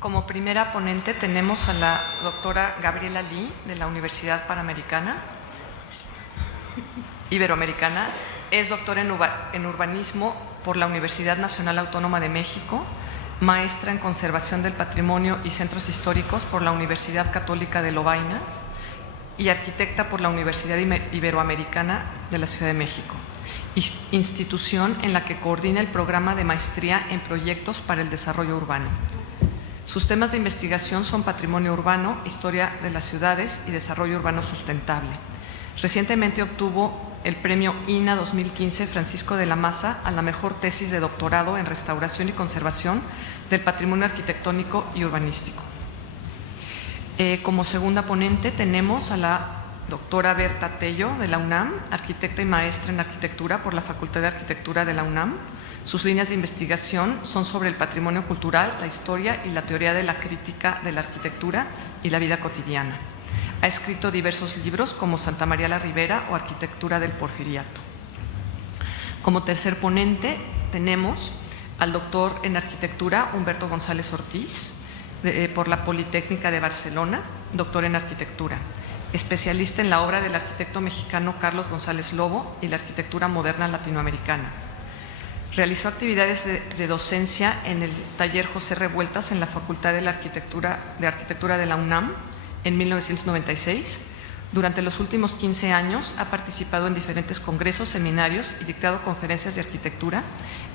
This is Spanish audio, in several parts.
Como primera ponente tenemos a la doctora Gabriela Lee, de la Universidad Iberoamericana. Es doctora en urbanismo por la Universidad Nacional Autónoma de México, maestra en conservación del patrimonio y centros históricos por la Universidad Católica de Lovaina y arquitecta por la Universidad Iberoamericana de la Ciudad de México, institución en la que coordina el programa de maestría en proyectos para el desarrollo urbano. Sus temas de investigación son patrimonio urbano, historia de las ciudades y desarrollo urbano sustentable. Recientemente obtuvo el premio INA 2015 Francisco de la Maza a la mejor tesis de doctorado en restauración y conservación del patrimonio arquitectónico y urbanístico. Como segunda ponente tenemos a la doctora Berta Tello, de la UNAM, arquitecta y maestra en arquitectura por la Facultad de Arquitectura de la UNAM. Sus líneas de investigación son sobre el patrimonio cultural, la historia y la teoría de la crítica de la arquitectura y la vida cotidiana. Ha escrito diversos libros como Santa María la Ribera o Arquitectura del Porfiriato. Como tercer ponente tenemos al doctor en arquitectura Humberto González Ortiz, por la Politécnica de Barcelona, doctor en arquitectura, especialista en la obra del arquitecto mexicano Carlos González Lobo y la arquitectura moderna latinoamericana. Realizó actividades de docencia en el taller José Revueltas en la Facultad de Arquitectura de la UNAM en 1996. Durante los últimos 15 años ha participado en diferentes congresos, seminarios y dictado conferencias de arquitectura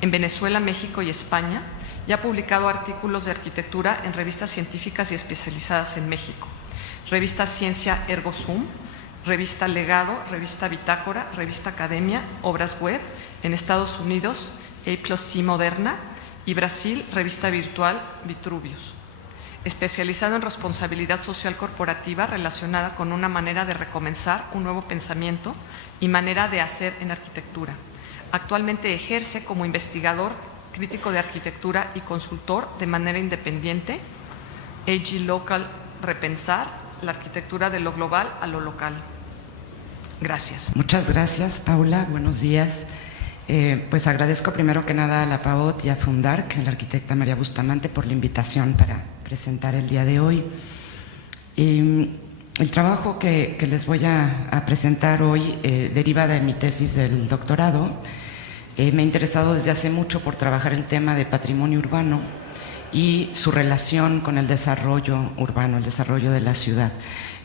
en Venezuela, México y España, y ha publicado artículos de arquitectura en revistas científicas y especializadas en México: Revista Ciencia Ergo Sum, Revista Legado, Revista Bitácora, Revista Academia, Obras Web, en Estados Unidos, A+C Moderna, y Brasil, Revista Virtual Vitruvius. Especializado en responsabilidad social corporativa relacionada con una manera de recomenzar un nuevo pensamiento y manera de hacer en arquitectura. Actualmente ejerce como investigador, crítico de arquitectura y consultor de manera independiente. AG Local Repensar, la arquitectura de lo global a lo local. Gracias. Muchas gracias, Paula. Buenos días. Pues agradezco primero que nada a la PAOT y a Fundarc, a la arquitecta María Bustamante, por la invitación para presentar el día de hoy. El trabajo que les voy a presentar hoy deriva de mi tesis del doctorado. Me he interesado desde hace mucho por trabajar el tema de patrimonio urbano y su relación con el desarrollo urbano, el desarrollo de la ciudad.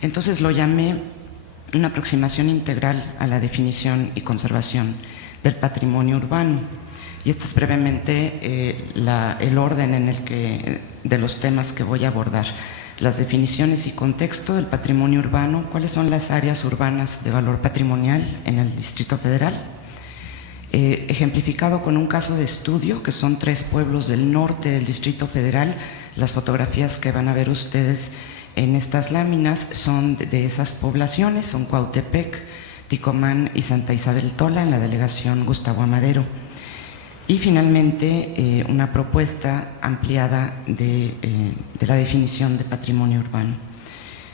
Entonces lo llamé una aproximación integral a la definición y conservación del patrimonio urbano. Y este es brevemente el orden en el de los temas que voy a abordar: las definiciones y contexto del patrimonio urbano, cuáles son las áreas urbanas de valor patrimonial en el Distrito Federal, ejemplificado con un caso de estudio que son 3 pueblos del norte del Distrito Federal. Las fotografías que van a ver ustedes en estas láminas son de esas poblaciones, son Cuautepec, Ticomán y Santa Isabel Tola, en la delegación Gustavo Amadero. Y finalmente una propuesta ampliada de la definición de patrimonio urbano.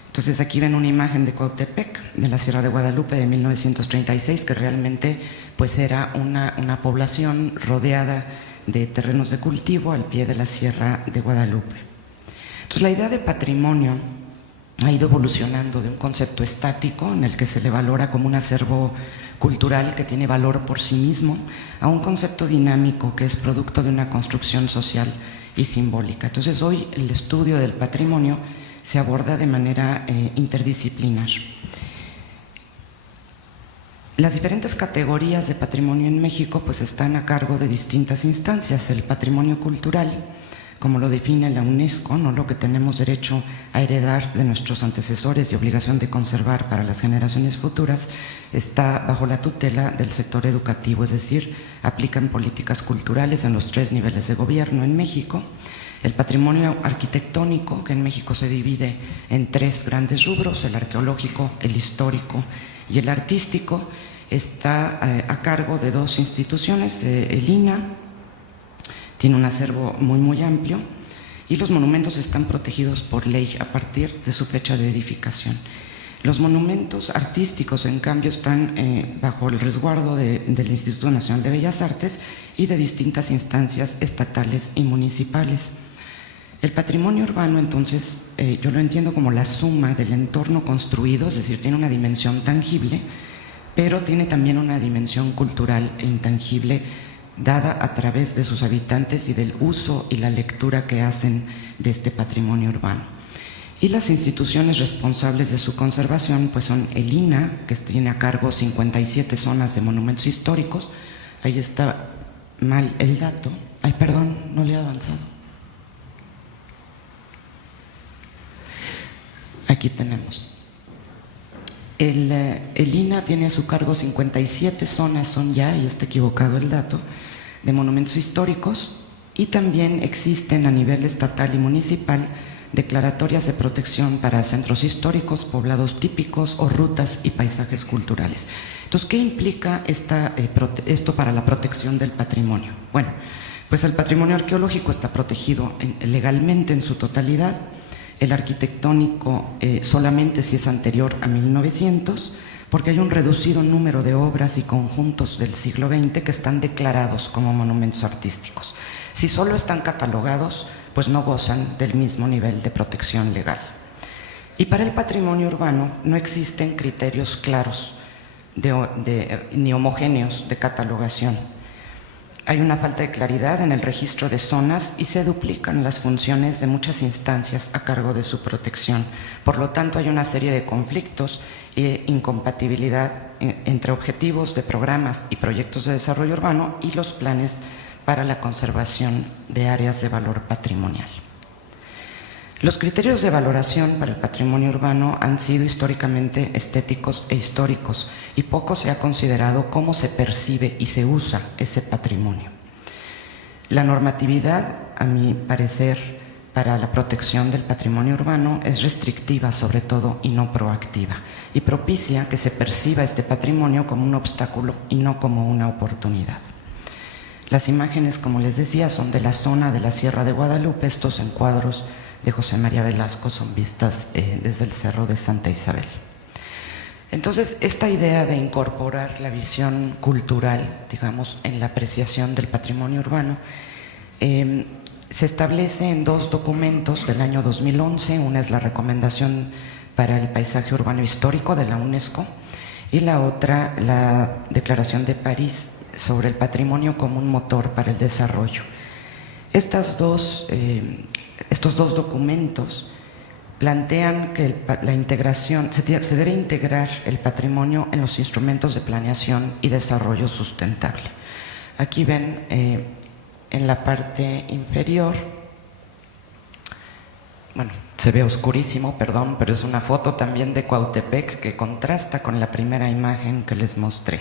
Entonces aquí ven una imagen de Cuautepec, de la Sierra de Guadalupe, de 1936, que realmente pues era una población rodeada de terrenos de cultivo al pie de la Sierra de Guadalupe. Entonces la idea de patrimonio ha ido evolucionando de un concepto estático en el que se le valora como un acervo cultural que tiene valor por sí mismo, a un concepto dinámico que es producto de una construcción social y simbólica. Entonces hoy el estudio del patrimonio se aborda de manera interdisciplinar. Las diferentes categorías de patrimonio en México pues están a cargo de distintas instancias. El patrimonio cultural, como lo define la UNESCO, ¿no?, lo que tenemos derecho a heredar de nuestros antecesores y obligación de conservar para las generaciones futuras, está bajo la tutela del sector educativo, es decir, aplican políticas culturales en los 3 niveles de gobierno en México. El patrimonio arquitectónico, que en México se divide en 3 grandes rubros: el arqueológico, el histórico y el artístico, está a cargo de 2 instituciones, el INA. Tiene un acervo muy amplio y los monumentos están protegidos por ley a partir de su fecha de edificación. Los monumentos artísticos, en cambio, están bajo el resguardo del Instituto Nacional de Bellas Artes y de distintas instancias estatales y municipales. El patrimonio urbano, entonces, yo lo entiendo como la suma del entorno construido, es decir, tiene una dimensión tangible, pero tiene también una dimensión cultural e intangible dada a través de sus habitantes y del uso y la lectura que hacen de este patrimonio urbano. Y las instituciones responsables de su conservación pues son el INAH, que tiene a cargo 57 zonas de monumentos históricos. Ahí está mal el dato. Ay, perdón, no le he avanzado. Aquí tenemos. El INAH tiene a su cargo 57 zonas, son ya, y está equivocado el dato, de monumentos históricos, y también existen a nivel estatal y municipal declaratorias de protección para centros históricos, poblados típicos o rutas y paisajes culturales. Entonces, ¿qué implica esto para la protección del patrimonio? Bueno, pues el patrimonio arqueológico está protegido legalmente en su totalidad. El arquitectónico solamente si es anterior a 1900, porque hay un reducido número de obras y conjuntos del siglo XX que están declarados como monumentos artísticos. Si solo están catalogados, pues no gozan del mismo nivel de protección legal. Y para el patrimonio urbano no existen criterios claros ni homogéneos de catalogación. Hay una falta de claridad en el registro de zonas y se duplican las funciones de muchas instancias a cargo de su protección. Por lo tanto, hay una serie de conflictos e incompatibilidad entre objetivos de programas y proyectos de desarrollo urbano y los planes para la conservación de áreas de valor patrimonial. Los criterios de valoración para el patrimonio urbano han sido históricamente estéticos e históricos, y poco se ha considerado cómo se percibe y se usa ese patrimonio. La normatividad, a mi parecer, para la protección del patrimonio urbano es restrictiva sobre todo y no proactiva, y propicia que se perciba este patrimonio como un obstáculo y no como una oportunidad. Las imágenes, como les decía, son de la zona de la Sierra de Guadalupe. Estos encuadros de José María Velasco son vistas desde el Cerro de Santa Isabel. Entonces, esta idea de incorporar la visión cultural, digamos, en la apreciación del patrimonio urbano, se establece en dos documentos del año 2011. Una es la Recomendación para el Paisaje Urbano Histórico de la UNESCO, y la otra, la Declaración de París sobre el patrimonio como un motor para el desarrollo. Estos dos documentos plantean que la integración, se debe integrar el patrimonio en los instrumentos de planeación y desarrollo sustentable. Aquí ven en la parte inferior, bueno, se ve oscurísimo, perdón, pero es una foto también de Cuautepec que contrasta con la primera imagen que les mostré.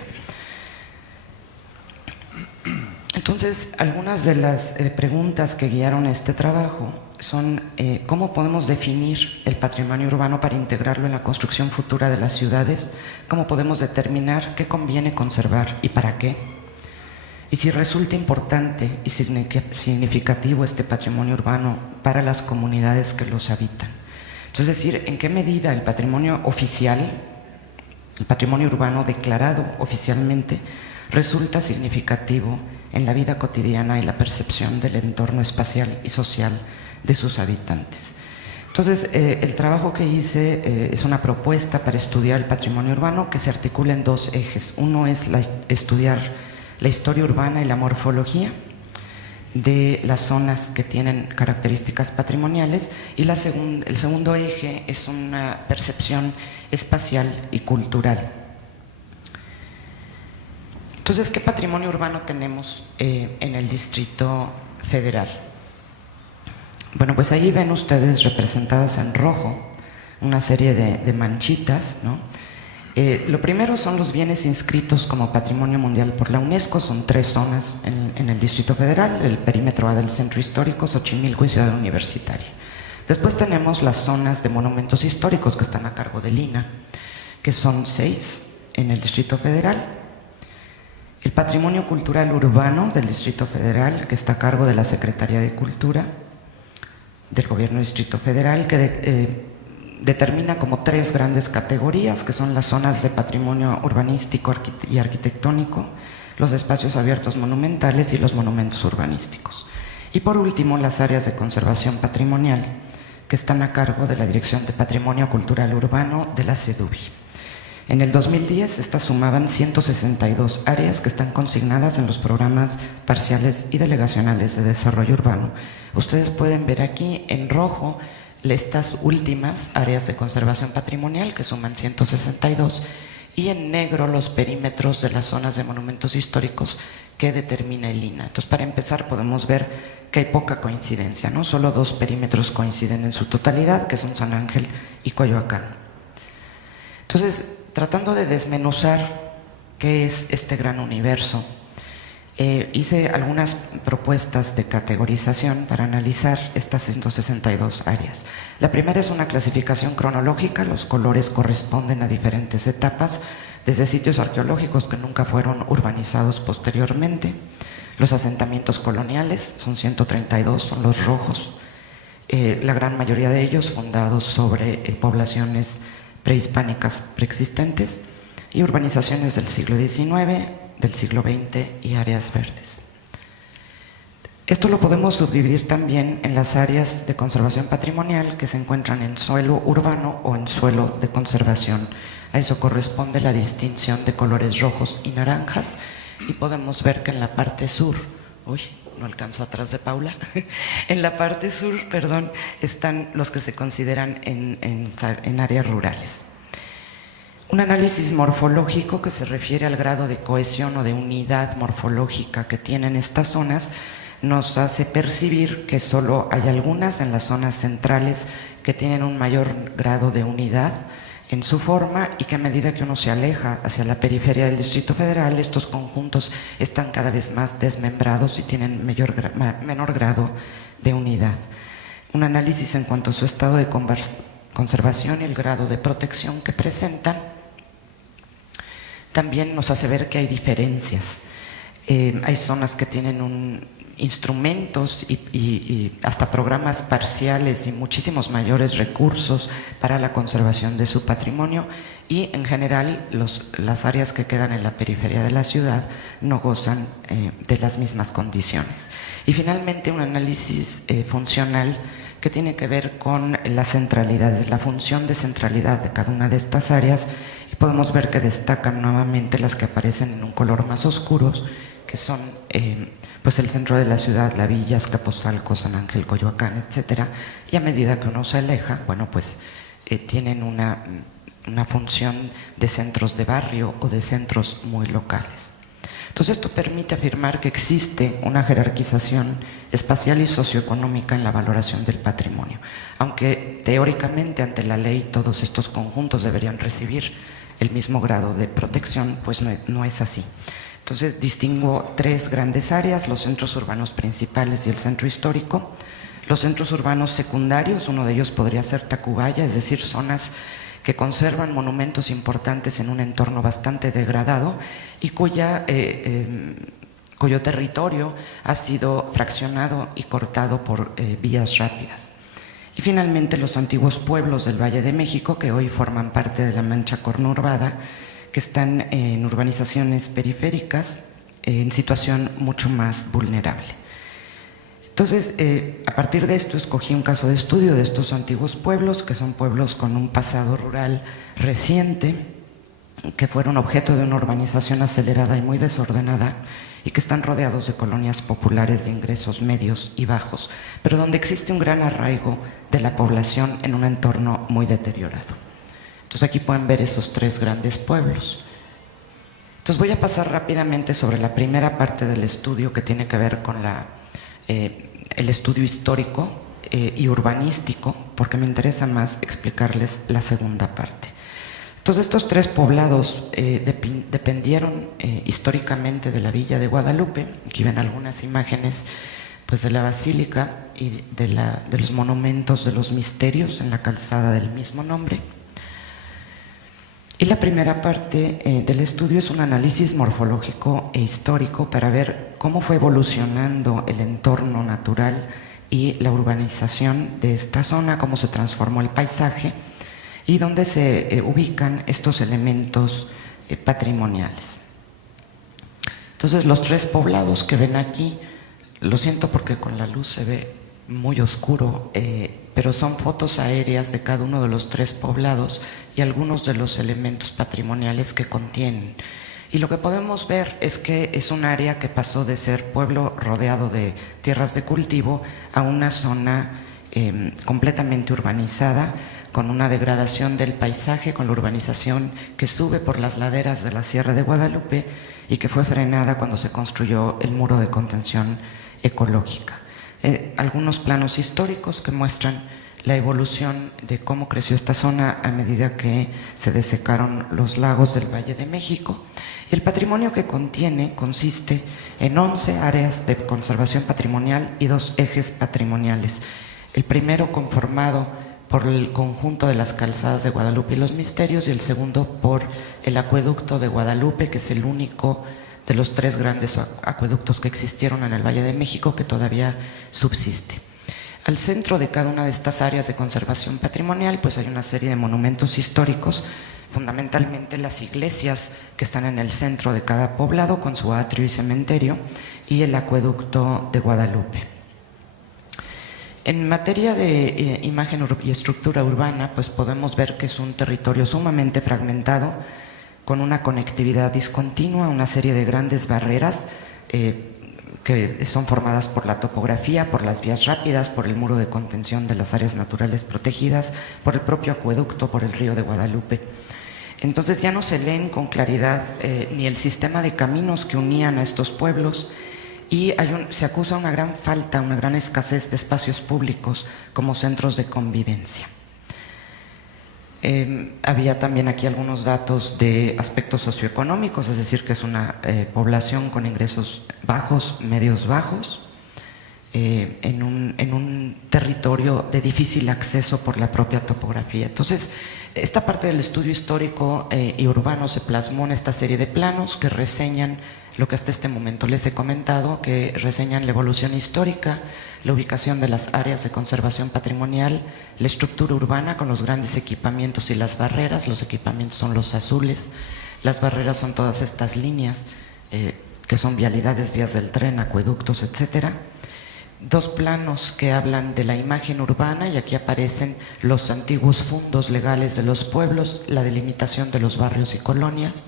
Entonces, algunas de las preguntas que guiaron este trabajo son ¿cómo podemos definir el patrimonio urbano para integrarlo en la construcción futura de las ciudades? ¿Cómo podemos determinar qué conviene conservar y para qué? Y si resulta importante y significativo este patrimonio urbano para las comunidades que los habitan. Entonces, es decir, ¿en qué medida el patrimonio oficial, el patrimonio urbano declarado oficialmente, resulta significativo en la vida cotidiana y la percepción del entorno espacial y social de sus habitantes? Entonces, el trabajo que hice es una propuesta para estudiar el patrimonio urbano que se articula en dos ejes. Uno es estudiar la historia urbana y la morfología de las zonas que tienen características patrimoniales, y el segundo eje es una percepción espacial y cultural. Entonces, ¿qué patrimonio urbano tenemos en el Distrito Federal? Bueno, pues ahí ven ustedes representadas en rojo una serie de manchitas, ¿no? Lo primero son los bienes inscritos como Patrimonio Mundial por la UNESCO. Son 3 zonas en el Distrito Federal: el perímetro A del Centro Histórico, Xochimilco y Ciudad Universitaria. Después tenemos las zonas de monumentos históricos que están a cargo del INAH, que son 6 en el Distrito Federal. El patrimonio cultural urbano del Distrito Federal, que está a cargo de la Secretaría de Cultura del Gobierno del Distrito Federal, que determina como 3 grandes categorías, que son las zonas de patrimonio urbanístico y arquitectónico, los espacios abiertos monumentales y los monumentos urbanísticos. Y por último, las áreas de conservación patrimonial, que están a cargo de la Dirección de Patrimonio Cultural Urbano de la SEDUBI. En el 2010, estas sumaban 162 áreas que están consignadas en los programas parciales y delegacionales de desarrollo urbano. Ustedes pueden ver aquí en rojo estas últimas áreas de conservación patrimonial, que suman 162, y en negro los perímetros de las zonas de monumentos históricos que determina el INAH. Entonces, para empezar, podemos ver que hay poca coincidencia, ¿no? Solo 2 perímetros coinciden en su totalidad, que son San Ángel y Coyoacán. Entonces, tratando de desmenuzar qué es este gran universo, hice algunas propuestas de categorización para analizar estas 162 áreas. La primera es una clasificación cronológica. Los colores corresponden a diferentes etapas, desde sitios arqueológicos que nunca fueron urbanizados posteriormente. Los asentamientos coloniales, son 132, son los rojos, la gran mayoría de ellos fundados sobre poblaciones prehispánicas preexistentes, y urbanizaciones del siglo XIX, del siglo XX y áreas verdes. Esto lo podemos subdividir también en las áreas de conservación patrimonial que se encuentran en suelo urbano o en suelo de conservación. A eso corresponde la distinción de colores rojos y naranjas, y podemos ver que en la parte sur, no alcanzo atrás de Paula, en la parte sur, perdón, están los que se consideran en áreas rurales. Un análisis morfológico que se refiere al grado de cohesión o de unidad morfológica que tienen estas zonas nos hace percibir que solo hay algunas en las zonas centrales que tienen un mayor grado de unidad en su forma, y que a medida que uno se aleja hacia la periferia del Distrito Federal, estos conjuntos están cada vez más desmembrados y tienen menor grado de unidad. Un análisis en cuanto a su estado de conservación y el grado de protección que presentan también nos hace ver que hay diferencias. Hay zonas que tienen instrumentos y hasta programas parciales y muchísimos mayores recursos para la conservación de su patrimonio, y en general las áreas que quedan en la periferia de la ciudad no gozan de las mismas condiciones. Y finalmente, un análisis funcional que tiene que ver con las centralidades, la función de centralidad de cada una de estas áreas, y podemos ver que destacan nuevamente las que aparecen en un color más oscuro, que son pues el centro de la ciudad, la Villa, Azcapotzalco, San Ángel, Coyoacán, etcétera, y a medida que uno se aleja, bueno, pues tienen una función de centros de barrio o de centros muy locales. Entonces, esto permite afirmar que existe una jerarquización espacial y socioeconómica en la valoración del patrimonio, aunque teóricamente ante la ley todos estos conjuntos deberían recibir el mismo grado de protección, pues no es así. Entonces, distingo 3 grandes áreas: los centros urbanos principales y el centro histórico. Los centros urbanos secundarios, uno de ellos podría ser Tacubaya, es decir, zonas que conservan monumentos importantes en un entorno bastante degradado y cuyo territorio ha sido fraccionado y cortado por vías rápidas. Y finalmente, los antiguos pueblos del Valle de México, que hoy forman parte de la mancha conurbada, que están en urbanizaciones periféricas en situación mucho más vulnerable. Entonces, a partir de esto escogí un caso de estudio de estos antiguos pueblos, que son pueblos con un pasado rural reciente, que fueron objeto de una urbanización acelerada y muy desordenada, y que están rodeados de colonias populares de ingresos medios y bajos, pero donde existe un gran arraigo de la población en un entorno muy deteriorado. Entonces, aquí pueden ver esos 3 grandes pueblos. Entonces, voy a pasar rápidamente sobre la primera parte del estudio, que tiene que ver con el estudio histórico y urbanístico, porque me interesa más explicarles la segunda parte. Entonces, estos 3 poblados dependieron históricamente de la Villa de Guadalupe. Aquí ven algunas imágenes pues, de la basílica y de los monumentos de los misterios en la calzada del mismo nombre. Y la primera parte del estudio es un análisis morfológico e histórico para ver cómo fue evolucionando el entorno natural y la urbanización de esta zona, cómo se transformó el paisaje y dónde se ubican estos elementos patrimoniales. Entonces, los 3 poblados que ven aquí, lo siento porque con la luz se ve muy oscuro, pero son fotos aéreas de cada uno de los 3 poblados y algunos de los elementos patrimoniales que contienen. Y lo que podemos ver es que es un área que pasó de ser pueblo rodeado de tierras de cultivo a una zona completamente urbanizada, con una degradación del paisaje, con la urbanización que sube por las laderas de la Sierra de Guadalupe y que fue frenada cuando se construyó el muro de contención ecológica. Algunos planos históricos que muestran la evolución de cómo creció esta zona a medida que se desecaron los lagos del Valle de México. Y el patrimonio que contiene consiste en 11 áreas de conservación patrimonial y 2 ejes patrimoniales. El primero conformado por el conjunto de las calzadas de Guadalupe y los Misterios, y el segundo por el acueducto de Guadalupe, que es el único de los 3 grandes acueductos que existieron en el Valle de México que todavía subsiste. Al centro de cada una de estas áreas de conservación patrimonial pues hay una serie de monumentos históricos, fundamentalmente las iglesias que están en el centro de cada poblado con su atrio y cementerio, y el acueducto de Guadalupe. En materia de imagen y estructura urbana, pues podemos ver que es un territorio sumamente fragmentado, con una conectividad discontinua, una serie de grandes barreras que son formadas por la topografía, por las vías rápidas, por el muro de contención de las áreas naturales protegidas, por el propio acueducto, por el río de Guadalupe. Entonces ya no se leen con claridad ni el sistema de caminos que unían a estos pueblos, y se acusa una gran falta, una gran escasez de espacios públicos como centros de convivencia. Había también aquí algunos datos de aspectos socioeconómicos, es decir, que es una población con ingresos bajos, medios bajos, en un territorio de difícil acceso por la propia topografía. Entonces, esta parte del estudio histórico y urbano se plasmó en esta serie de planos que reseñan lo que hasta este momento les he comentado, que reseñan la evolución histórica, la ubicación de las áreas de conservación patrimonial, la estructura urbana con los grandes equipamientos y las barreras. Los equipamientos son los azules, las barreras son todas estas líneas que son vialidades, vías del tren, acueductos, etcétera. 2 planos que hablan de la imagen urbana, y aquí aparecen los antiguos fundos legales de los pueblos, la delimitación de los barrios y colonias,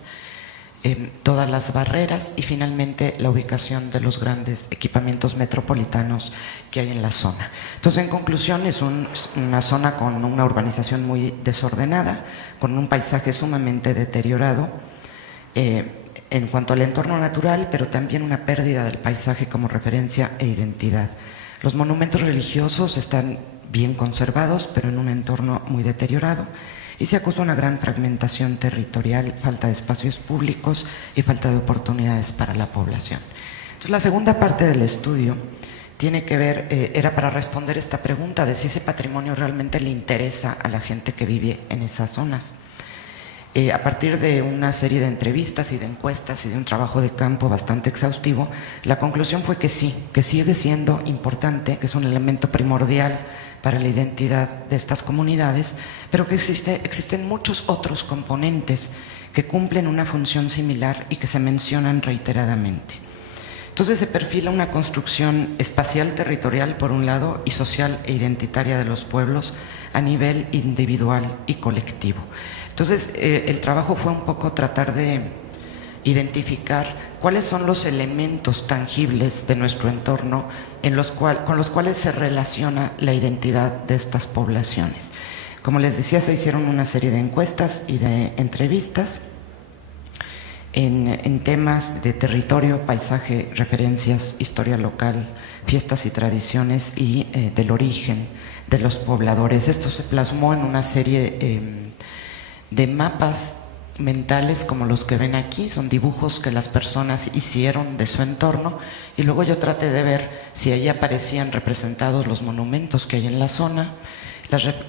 todas las barreras y finalmente la ubicación de los grandes equipamientos metropolitanos que hay en la zona. Entonces, en conclusión, es una zona con una urbanización muy desordenada, con un paisaje sumamente deteriorado en cuanto al entorno natural, pero también una pérdida del paisaje como referencia e identidad. Los monumentos religiosos están bien conservados, pero en un entorno muy deteriorado, y se acusa una gran fragmentación territorial, falta de espacios públicos y falta de oportunidades para la población. Entonces, la segunda parte del estudio tiene que ver, era para responder esta pregunta de si ese patrimonio realmente le interesa a la gente que vive en esas zonas. A partir de una serie de entrevistas y de encuestas y de un trabajo de campo bastante exhaustivo, la conclusión fue que sí, que sigue siendo importante, que es un elemento primordial para la identidad de estas comunidades, pero que existen muchos otros componentes que cumplen una función similar y que se mencionan reiteradamente. Entonces se perfila una construcción espacial territorial por un lado y social e identitaria de los pueblos a nivel individual y colectivo. Entonces el trabajo fue un poco tratar de identificar cuáles son los elementos tangibles de nuestro entorno con los cuales se relaciona la identidad de estas poblaciones. Como les decía, se hicieron una serie de encuestas y de entrevistas en temas de territorio, paisaje, referencias, historia local, fiestas y tradiciones y del origen de los pobladores. Esto se plasmó en una serie de mapas mentales como los que ven aquí, son dibujos que las personas hicieron de su entorno, y luego yo traté de ver si ahí aparecían representados los monumentos que hay en la zona,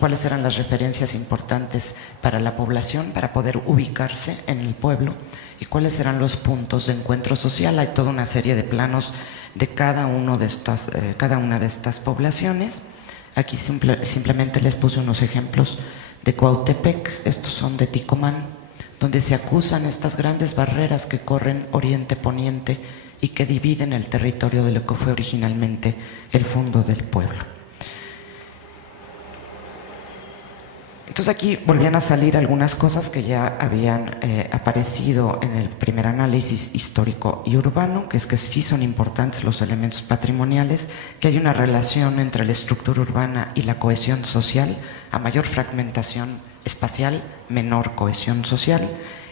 cuáles eran las referencias importantes para la población para poder ubicarse en el pueblo, y cuáles eran los puntos de encuentro social. Hay toda una serie de planos de cada una de estas poblaciones. Aquí simplemente les puse unos ejemplos de Cuautepec, estos son de Ticomán, donde se acusan estas grandes barreras que corren oriente-poniente y que dividen el territorio de lo que fue originalmente el fondo del pueblo. Entonces aquí volvían a salir algunas cosas que ya habían aparecido en el primer análisis histórico y urbano, que es que sí son importantes los elementos patrimoniales, que hay una relación entre la estructura urbana y la cohesión social. A mayor fragmentación espacial, menor cohesión social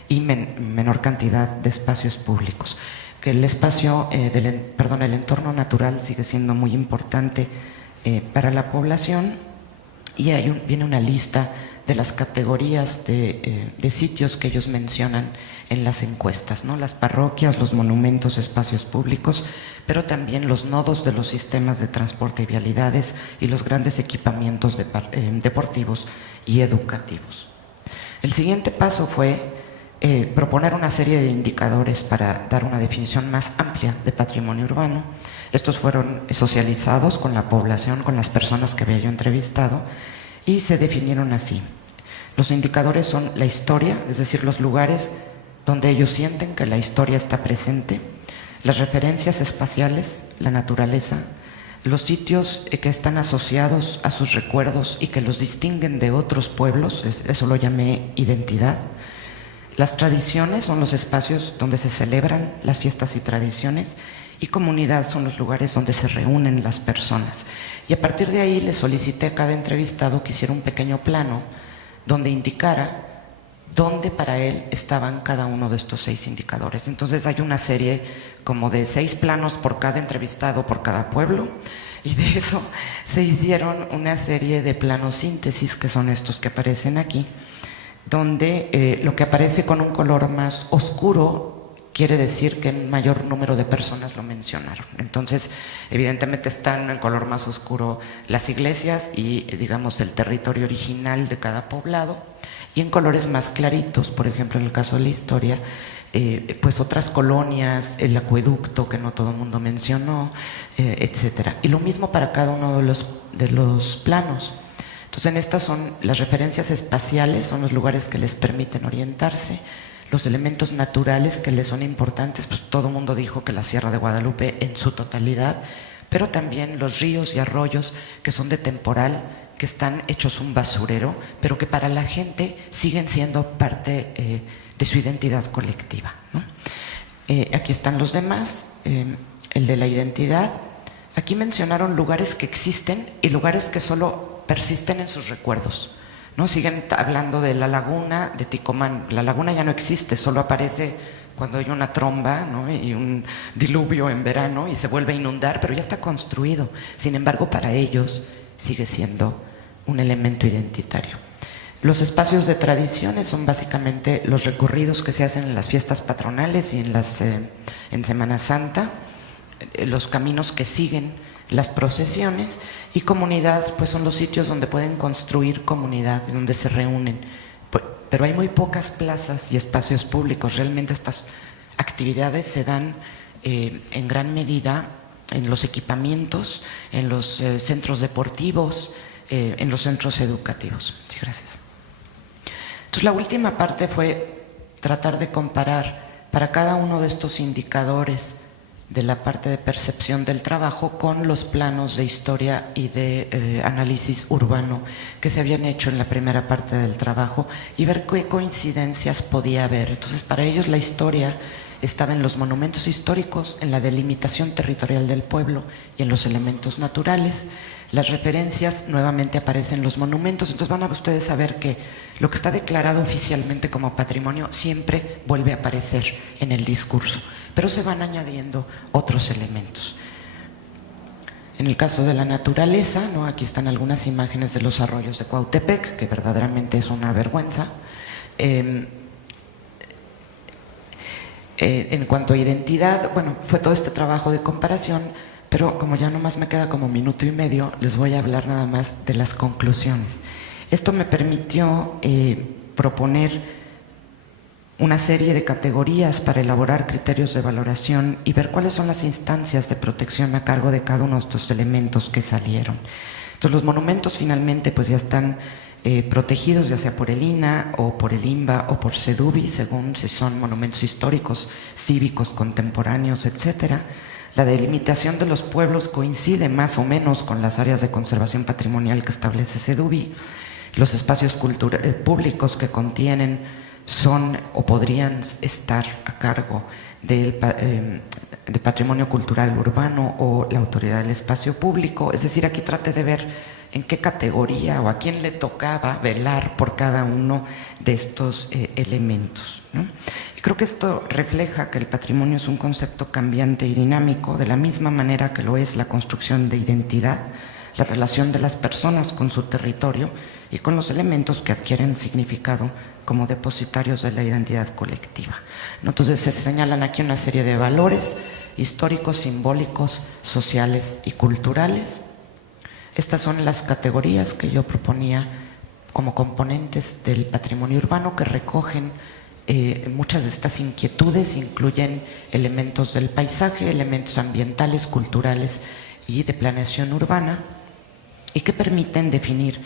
y menor cantidad de espacios públicos. Que el espacio, el entorno natural sigue siendo muy importante para la población, y viene una lista de las categorías de sitios que ellos mencionan en las encuestas, ¿no? Las parroquias, los monumentos, espacios públicos, pero también los nodos de los sistemas de transporte y vialidades y los grandes equipamientos deportivos y educativos. El siguiente paso fue proponer una serie de indicadores para dar una definición más amplia de patrimonio urbano. Estos fueron socializados con la población, con las personas que había yo entrevistado, y se definieron así. Los indicadores son la historia, es decir, los lugares donde ellos sienten que la historia está presente, las referencias espaciales, la naturaleza, los sitios que están asociados a sus recuerdos y que los distinguen de otros pueblos, eso lo llamé identidad. Las tradiciones son los espacios donde se celebran las fiestas y tradiciones, y comunidad son los lugares donde se reúnen las personas. Y a partir de ahí le solicité a cada entrevistado que hiciera un pequeño plano donde indicara dónde para él estaban cada uno de estos 6 indicadores. Entonces hay una serie como de 6 planos por cada entrevistado, por cada pueblo, y de eso se hicieron una serie de planos síntesis, que son estos que aparecen aquí, donde lo que aparece con un color más oscuro quiere decir que un mayor número de personas lo mencionaron. Entonces, evidentemente están en color más oscuro las iglesias y, digamos, el territorio original de cada poblado, y en colores más claritos, por ejemplo, en el caso de la historia, pues otras colonias, el acueducto que no todo el mundo mencionó, etcétera. Y lo mismo para cada uno de los planos. Entonces, en estas son las referencias espaciales, son los lugares que les permiten orientarse. Los elementos naturales que les son importantes, pues todo el mundo dijo que la Sierra de Guadalupe en su totalidad, pero también los ríos y arroyos que son de temporal, que están hechos un basurero, pero que para la gente siguen siendo parte de su identidad colectiva, ¿no? Aquí están los demás, el de la identidad. Aquí mencionaron lugares que existen y lugares que solo persisten en sus recuerdos, ¿no? Siguen hablando de la laguna de Ticomán. La laguna ya no existe, solo aparece cuando hay una tromba, ¿no? Y un diluvio en verano y se vuelve a inundar, pero ya está construido. Sin embargo, para ellos sigue siendo un elemento identitario. Los espacios de tradiciones son básicamente los recorridos que se hacen en las fiestas patronales y en Semana Santa, los caminos que siguen las procesiones, y comunidad pues son los sitios donde pueden construir comunidad, donde se reúnen, pero hay muy pocas plazas y espacios públicos. Realmente estas actividades se dan en gran medida en los equipamientos, en los centros deportivos, en los centros educativos. Sí, gracias. Entonces la última parte fue tratar de comparar para cada uno de estos indicadores de la parte de percepción del trabajo con los planos de historia y de análisis urbano que se habían hecho en la primera parte del trabajo, y ver qué coincidencias podía haber. Entonces, para ellos la historia estaba en los monumentos históricos, en la delimitación territorial del pueblo y en los elementos naturales. Las referencias nuevamente aparecen en los monumentos. Entonces van a ustedes a ver que lo que está declarado oficialmente como patrimonio siempre vuelve a aparecer en el discurso, pero se van añadiendo otros elementos. En el caso de la naturaleza, ¿no? Aquí están algunas imágenes de los arroyos de Cuautepec, que verdaderamente es una vergüenza. En cuanto a identidad, bueno, fue todo este trabajo de comparación, pero como ya nomás me queda como minuto y medio, les voy a hablar nada más de las conclusiones. Esto me permitió proponer una serie de categorías para elaborar criterios de valoración y ver cuáles son las instancias de protección a cargo de cada uno de estos elementos que salieron. Entonces los monumentos finalmente pues ya están protegidos ya sea por el INAH o por el INBA o por SEDUBI, según si son monumentos históricos, cívicos, contemporáneos, etcétera. La delimitación de los pueblos coincide más o menos con las áreas de conservación patrimonial que establece SEDUBI. Los espacios públicos que contienen son o podrían estar a cargo de patrimonio cultural urbano o la autoridad del espacio público. Es decir, aquí trate de ver en qué categoría o a quién le tocaba velar por cada uno de estos elementos, ¿no? Y creo que esto refleja que el patrimonio es un concepto cambiante y dinámico, de la misma manera que lo es la construcción de identidad, la relación de las personas con su territorio y con los elementos que adquieren significado como depositarios de la identidad colectiva, ¿no? Entonces se señalan aquí una serie de valores históricos, simbólicos, sociales y culturales. Estas son las categorías que yo proponía como componentes del patrimonio urbano que recogen muchas de estas inquietudes, incluyen elementos del paisaje, elementos ambientales, culturales y de planeación urbana, y que permiten definir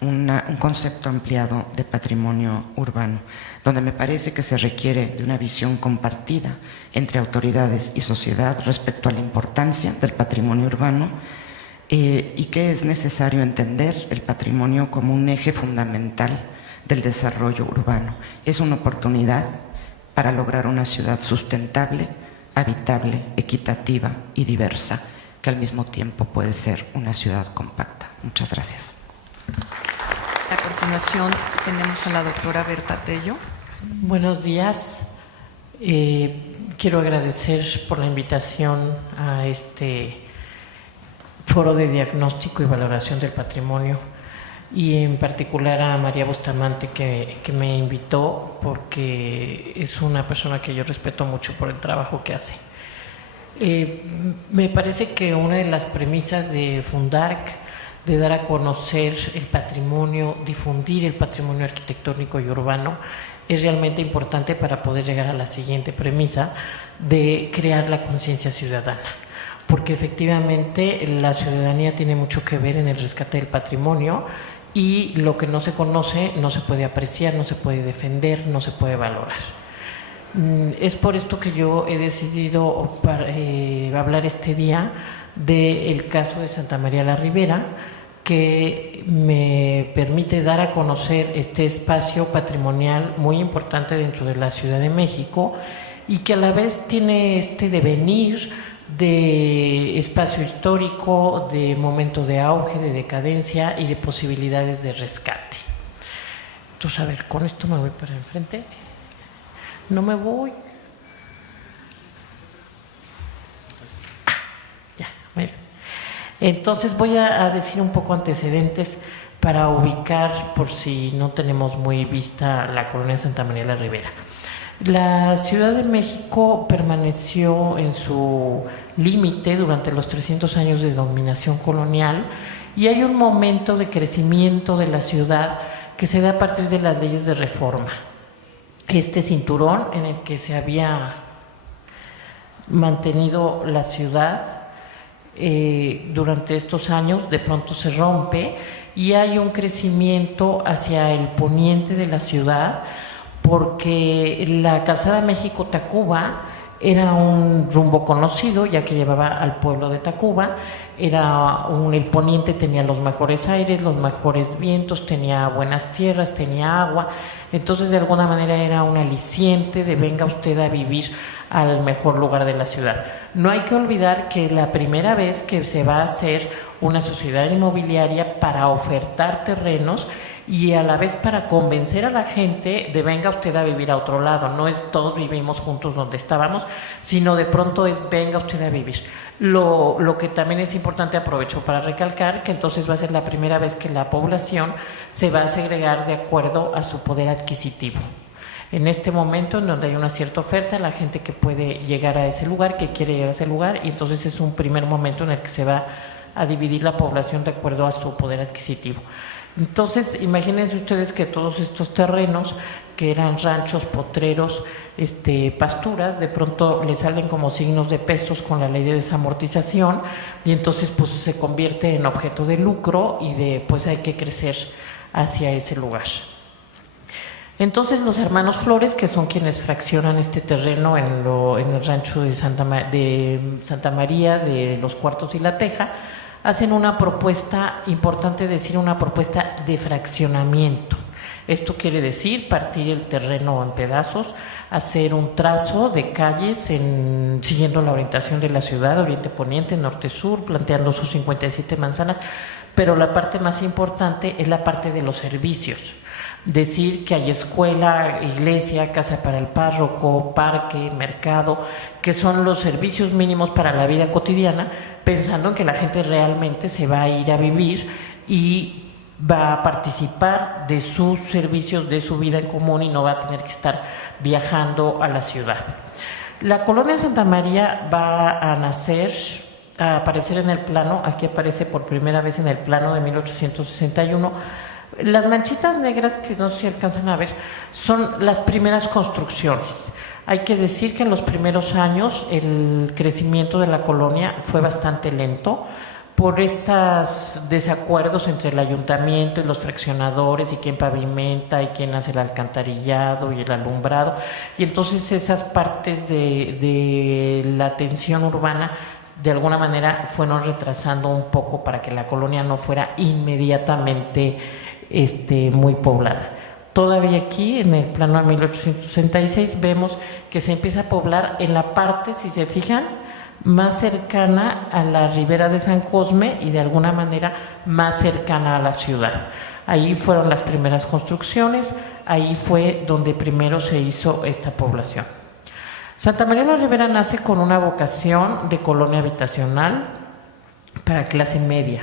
un concepto ampliado de patrimonio urbano, donde me parece que se requiere de una visión compartida entre autoridades y sociedad respecto a la importancia del patrimonio urbano, y que es necesario entender el patrimonio como un eje fundamental del desarrollo urbano. Es una oportunidad para lograr una ciudad sustentable, habitable, equitativa y diversa, que al mismo tiempo puede ser una ciudad compacta. Muchas gracias. A continuación tenemos a la doctora Berta Tello. Buenos días. Quiero agradecer por la invitación a este foro de diagnóstico y valoración del patrimonio, y en particular a María Bustamante que me invitó, porque es una persona que yo respeto mucho por el trabajo que hace. Me parece que una de las premisas de Fundarc, de dar a conocer el patrimonio, difundir el patrimonio arquitectónico y urbano, es realmente importante para poder llegar a la siguiente premisa de crear la conciencia ciudadana, porque efectivamente la ciudadanía tiene mucho que ver en el rescate del patrimonio, y lo que no se conoce no se puede apreciar, no se puede defender, no se puede valorar. Es por esto que yo he decidido hablar este día del caso de Santa María la Ribera, que me permite dar a conocer este espacio patrimonial muy importante dentro de la Ciudad de México, y que a la vez tiene este devenir de espacio histórico, de momento de auge, de decadencia y de posibilidades de rescate. Entonces, a ver, con esto me voy para enfrente. No me voy. Ya, muy bien. Entonces voy a decir un poco antecedentes para ubicar, por si no tenemos muy vista, la colonia Santa María la Ribera. La Ciudad de México permaneció en su límite durante los 300 años de dominación colonial, y hay un momento de crecimiento de la ciudad que se da a partir de las leyes de reforma. Este cinturón en el que se había mantenido la ciudad durante estos años de pronto se rompe, y hay un crecimiento hacia el poniente de la ciudad, porque la calzada México-Tacuba era un rumbo conocido, ya que llevaba al pueblo de Tacuba. El poniente tenía los mejores aires, los mejores vientos, tenía buenas tierras, tenía agua. Entonces, de alguna manera era un aliciente de venga usted a vivir al mejor lugar de la ciudad. No hay que olvidar que la primera vez que se va a hacer una sociedad inmobiliaria para ofertar terrenos y a la vez para convencer a la gente de venga usted a vivir a otro lado, no es todos vivimos juntos donde estábamos, sino de pronto es venga usted a vivir. Lo que también es importante, aprovecho para recalcar, que entonces va a ser la primera vez que la población se va a segregar de acuerdo a su poder adquisitivo. En este momento, en donde hay una cierta oferta, la gente que puede llegar a ese lugar, que quiere llegar a ese lugar, y entonces es un primer momento en el que se va a dividir la población de acuerdo a su poder adquisitivo. Entonces, imagínense ustedes que todos estos terrenos, que eran ranchos, potreros, pasturas, de pronto le salen como signos de pesos con la ley de desamortización, y entonces pues se convierte en objeto de lucro y de pues hay que crecer hacia ese lugar. Entonces los hermanos Flores, que son quienes fraccionan este terreno en el rancho de Santa María de los Cuartos y La Teja, hacen una propuesta, importante decir, una propuesta de fraccionamiento. Esto quiere decir partir el terreno en pedazos, hacer un trazo de calles siguiendo la orientación de la ciudad, oriente-poniente, norte-sur, planteando sus 57 manzanas, pero la parte más importante es la parte de los servicios. Decir que hay escuela, iglesia, casa para el párroco, parque, mercado, que son los servicios mínimos para la vida cotidiana, pensando en que la gente realmente se va a ir a vivir y va a participar de sus servicios, de su vida en común, y no va a tener que estar viajando a la ciudad. La colonia Santa María va a nacer, a aparecer en el plano, aquí aparece por primera vez en el plano de 1861. Las manchitas negras, que no se alcanzan a ver, son las primeras construcciones. Hay que decir que en los primeros años el crecimiento de la colonia fue bastante lento por estos desacuerdos entre el ayuntamiento y los fraccionadores, y quién pavimenta y quién hace el alcantarillado y el alumbrado, y entonces esas partes de la tensión urbana de alguna manera fueron retrasando un poco para que la colonia no fuera inmediatamente muy poblada. Todavía aquí, en el plano de 1866, vemos que se empieza a poblar en la parte, si se fijan, más cercana a la ribera de San Cosme y de alguna manera más cercana a la ciudad. Ahí fueron las primeras construcciones, ahí fue donde primero se hizo esta población. Santa María la Ribera nace con una vocación de colonia habitacional para clase media,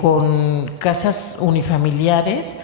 con casas unifamiliares,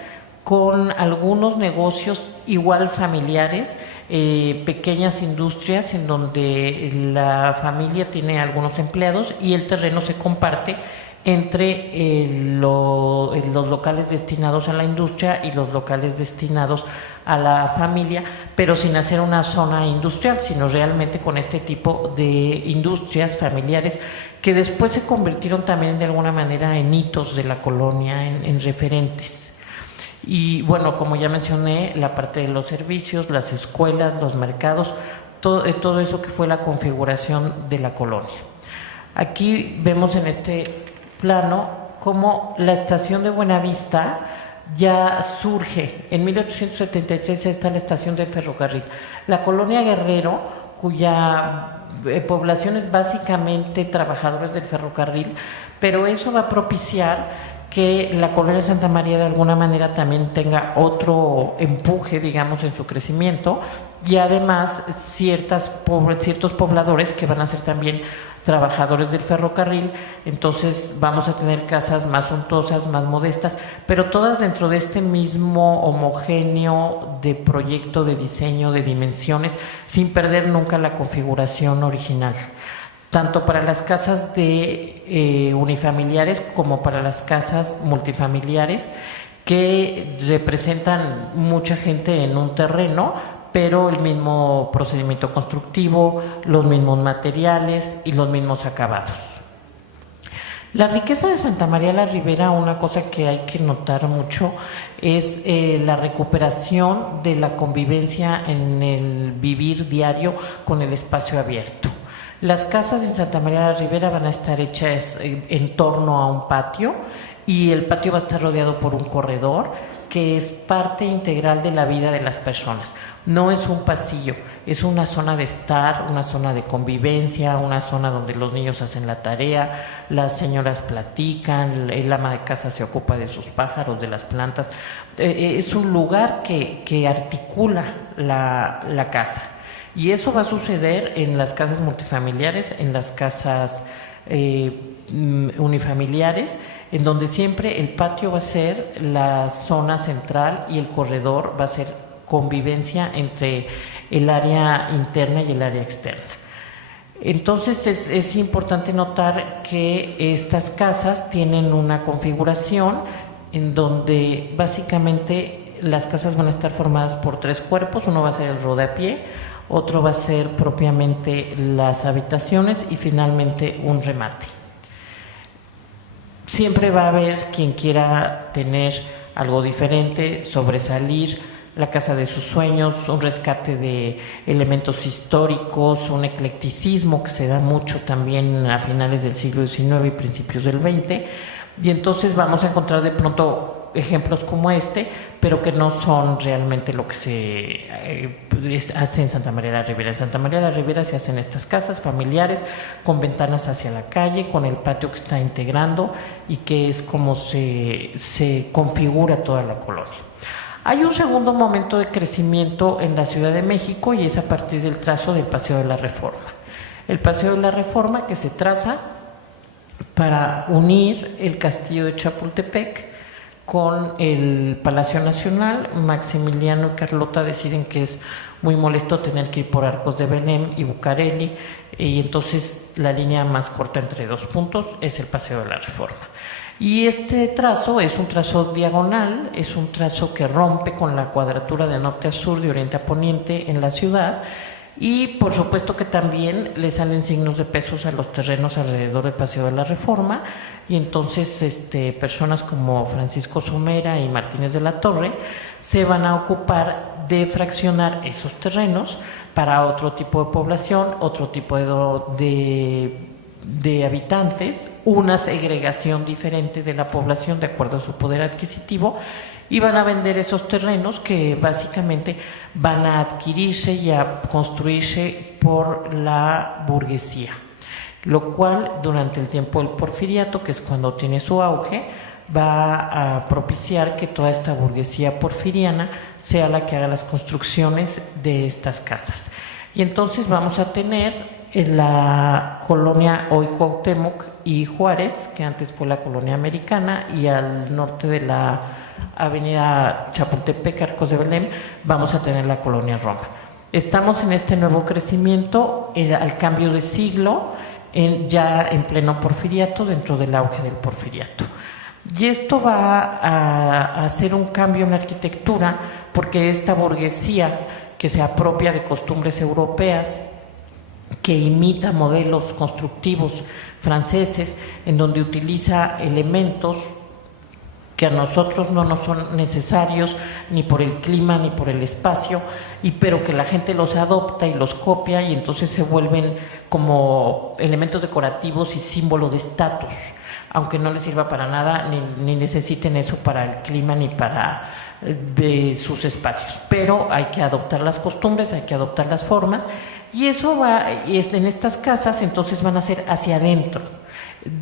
con algunos negocios igual familiares, pequeñas industrias en donde la familia tiene algunos empleados y el terreno se comparte entre los locales destinados a la industria y los locales destinados a la familia, pero sin hacer una zona industrial, sino realmente con este tipo de industrias familiares que después se convirtieron también de alguna manera en hitos de la colonia, en referentes. Y bueno, como ya mencioné, la parte de los servicios, las escuelas, los mercados, todo eso que fue la configuración de la colonia. Aquí vemos en este plano cómo la estación de Buenavista ya surge. En 1873 está la estación del ferrocarril. La colonia Guerrero, cuya población es básicamente trabajadores del ferrocarril, pero eso va a propiciar que la colonia Santa María de alguna manera también tenga otro empuje, digamos, en su crecimiento, y además ciertos pobladores que van a ser también trabajadores del ferrocarril. Entonces vamos a tener casas más suntuosas, más modestas, pero todas dentro de este mismo homogéneo de proyecto, de diseño, de dimensiones, sin perder nunca la configuración original, tanto para las casas de unifamiliares como para las casas multifamiliares, que representan mucha gente en un terreno, pero el mismo procedimiento constructivo, los mismos materiales y los mismos acabados. La riqueza de Santa María la Ribera, una cosa que hay que notar mucho, es la recuperación de la convivencia en el vivir diario con el espacio abierto. Las casas en Santa María la Ribera van a estar hechas en torno a un patio, y el patio va a estar rodeado por un corredor que es parte integral de la vida de las personas. No es un pasillo, es una zona de estar, una zona de convivencia, una zona donde los niños hacen la tarea, las señoras platican, el ama de casa se ocupa de sus pájaros, de las plantas. Es un lugar que articula la casa. Y eso va a suceder en las casas multifamiliares, en las casas unifamiliares, en donde siempre el patio va a ser la zona central y el corredor va a ser convivencia entre el área interna y el área externa. Entonces es importante notar que estas casas tienen una configuración en donde básicamente las casas van a estar formadas por tres cuerpos. Uno va a ser el rodapié, otro va a ser propiamente las habitaciones y finalmente un remate. Siempre va a haber quien quiera tener algo diferente, sobresalir, la casa de sus sueños, un rescate de elementos históricos, un eclecticismo que se da mucho también a finales del siglo XIX y principios del XX, y entonces vamos a encontrar de pronto ejemplos como este, pero que no son realmente lo que se hace en Santa María la Ribera. En Santa María la Ribera se hacen estas casas familiares con ventanas hacia la calle, con el patio que está integrando y que es como se configura toda la colonia. Hay un segundo momento de crecimiento en la Ciudad de México y es a partir del trazo del Paseo de la Reforma. El Paseo de la Reforma que se traza para unir el Castillo de Chapultepec con el Palacio Nacional. Maximiliano y Carlota deciden que es muy molesto tener que ir por Arcos de Belém y Bucareli, y entonces la línea más corta entre dos puntos es el Paseo de la Reforma. Y este trazo es un trazo diagonal, es un trazo que rompe con la cuadratura de norte a sur, de oriente a poniente en la ciudad, y por supuesto que también le salen signos de pesos a los terrenos alrededor del Paseo de la Reforma, y entonces personas como Francisco Somera y Martínez de la Torre se van a ocupar de fraccionar esos terrenos para otro tipo de población, otro tipo de habitantes, una segregación diferente de la población de acuerdo a su poder adquisitivo, y van a vender esos terrenos que básicamente van a adquirirse y a construirse por la burguesía, lo cual durante el tiempo del porfiriato, que es cuando tiene su auge, va a propiciar que toda esta burguesía porfiriana sea la que haga las construcciones de estas casas. Y entonces vamos a tener en la colonia hoy Cuauhtémoc y Juárez, que antes fue la colonia americana, y al norte de la avenida Chapultepec, Arcos de Belém, vamos a tener la colonia Roma. Estamos en este nuevo crecimiento al cambio de siglo, ya en pleno porfiriato, dentro del auge del porfiriato. Y esto va a hacer un cambio en la arquitectura, porque esta burguesía que se apropia de costumbres europeas, que imita modelos constructivos franceses, en donde utiliza elementos que a nosotros no nos son necesarios ni por el clima ni por el espacio, pero que la gente los adopta y los copia, y entonces se vuelven como elementos decorativos y símbolo de estatus, aunque no les sirva para nada ni necesiten eso para el clima ni para de sus espacios, pero hay que adoptar las costumbres, hay que adoptar las formas, y eso va, en estas casas entonces van a ser hacia adentro.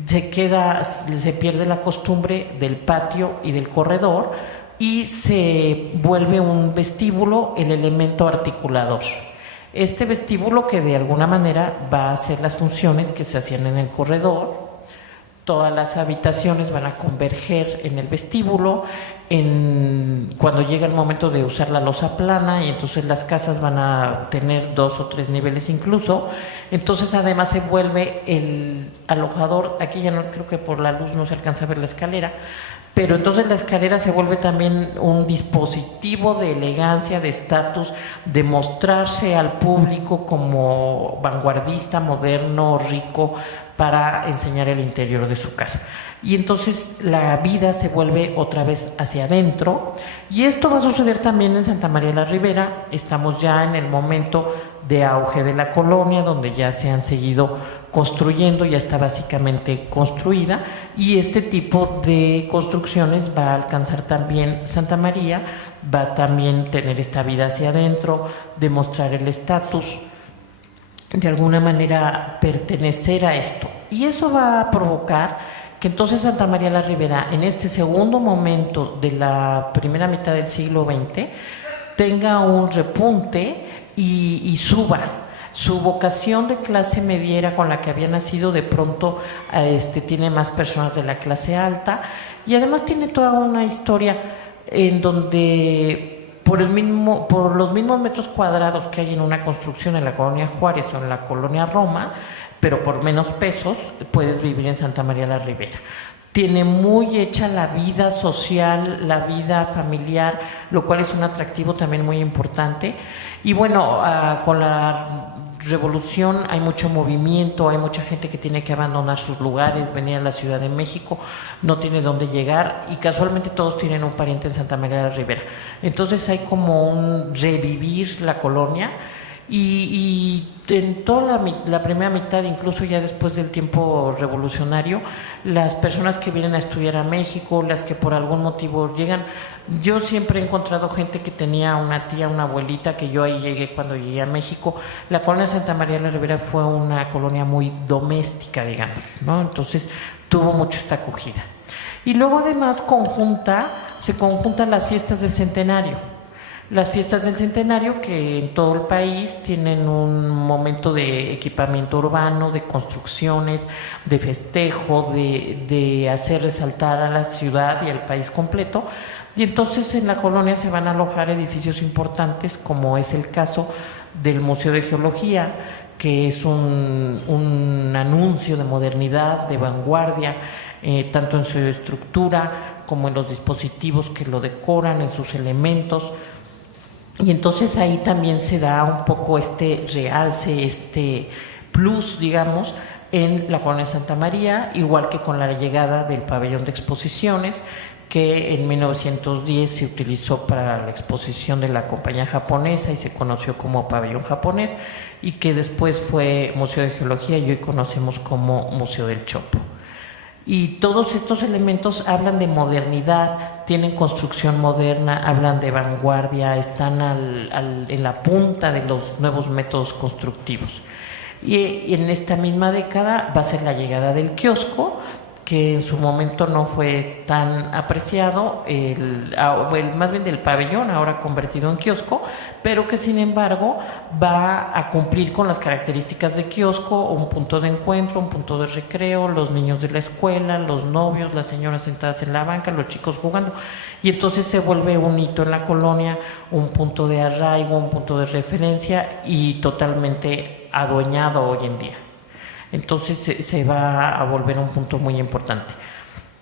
Se pierde la costumbre del patio y del corredor y se vuelve un vestíbulo el elemento articulador. Este vestíbulo que de alguna manera va a hacer las funciones que se hacían en el corredor. Todas las habitaciones van a converger en el vestíbulo cuando llega el momento de usar la losa plana, y entonces las casas van a tener 2 o 3 niveles incluso. Entonces además se vuelve el alojador, aquí ya no, creo que por la luz no se alcanza a ver la escalera, pero entonces la escalera se vuelve también un dispositivo de elegancia, de estatus, de mostrarse al público como vanguardista, moderno, rico, para enseñar el interior de su casa. Y entonces la vida se vuelve otra vez hacia adentro, y esto va a suceder también en Santa María la Ribera. Estamos ya en el momento de auge de la colonia, donde ya se han seguido construyendo, ya está básicamente construida, y este tipo de construcciones va a alcanzar también Santa María, va a también tener esta vida hacia adentro, demostrar el estatus, de alguna manera pertenecer a esto, y eso va a provocar que entonces Santa María la Ribera, en este segundo momento de la primera mitad del siglo XX, tenga un repunte y suba. Su vocación de clase mediera con la que había nacido, de pronto tiene más personas de la clase alta, y además tiene toda una historia en donde por los mismos metros cuadrados que hay en una construcción en la colonia Juárez o en la colonia Roma, pero por menos pesos, puedes vivir en Santa María la Ribera. Tiene muy hecha la vida social, la vida familiar, lo cual es un atractivo también muy importante. Y bueno, con la revolución hay mucho movimiento, hay mucha gente que tiene que abandonar sus lugares, venir a la Ciudad de México, no tiene dónde llegar y casualmente todos tienen un pariente en Santa María de la Ribera. Entonces hay como un revivir la colonia y en toda la primera mitad, incluso ya después del tiempo revolucionario, las personas que vienen a estudiar a México, las que por algún motivo llegan, yo siempre he encontrado gente que tenía una tía, una abuelita, que yo ahí llegué cuando llegué a México. La colonia Santa María de la Ribera fue una colonia muy doméstica, digamos, ¿no? Entonces tuvo mucho esta acogida. Y luego además se conjuntan las fiestas del centenario. Las fiestas del centenario que en todo el país tienen un momento de equipamiento urbano, de construcciones, de festejo, de hacer resaltar a la ciudad y al país completo. Y entonces en la colonia se van a alojar edificios importantes, como es el caso del Museo de Geología, que es un anuncio de modernidad, de vanguardia, tanto en su estructura como en los dispositivos que lo decoran, en sus elementos. Y entonces ahí también se da un poco este realce, este plus, digamos, en la colonia Santa María, igual que con la llegada del pabellón de exposiciones, que en 1910 se utilizó para la exposición de la compañía japonesa y se conoció como pabellón japonés, y que después fue Museo de Geología y hoy conocemos como Museo del Chopo. Y todos estos elementos hablan de modernidad, tienen construcción moderna, hablan de vanguardia, están en la punta de los nuevos métodos constructivos. Y en esta misma década va a ser la llegada del kiosco, que en su momento no fue tan apreciado, más bien del pabellón, ahora convertido en kiosco, pero que sin embargo va a cumplir con las características de kiosco: un punto de encuentro, un punto de recreo, los niños de la escuela, los novios, las señoras sentadas en la banca, los chicos jugando, y entonces se vuelve un hito en la colonia, un punto de arraigo, un punto de referencia y totalmente adueñado hoy en día. Entonces se va a volver un punto muy importante.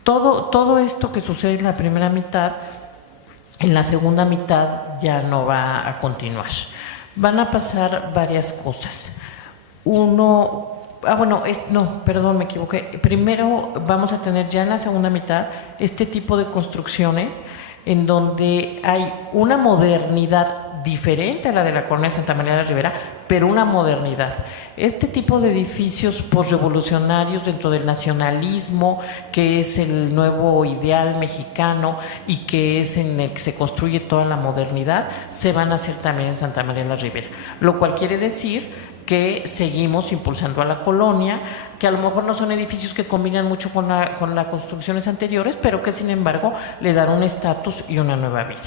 Todo esto que sucede en la primera mitad, en la segunda mitad ya no va a continuar. Van a pasar varias cosas. Me equivoqué. Primero vamos a tener ya en la segunda mitad este tipo de construcciones en donde hay una modernidad diferente a la de la colonia Santa María de la Ribera, pero una modernidad. Este tipo de edificios posrevolucionarios dentro del nacionalismo, que es el nuevo ideal mexicano y que es en el que se construye toda la modernidad, se van a hacer también en Santa María de la Ribera, lo cual quiere decir que seguimos impulsando a la colonia, que a lo mejor no son edificios que combinan mucho con las construcciones anteriores, pero que sin embargo le dan un estatus y una nueva vida.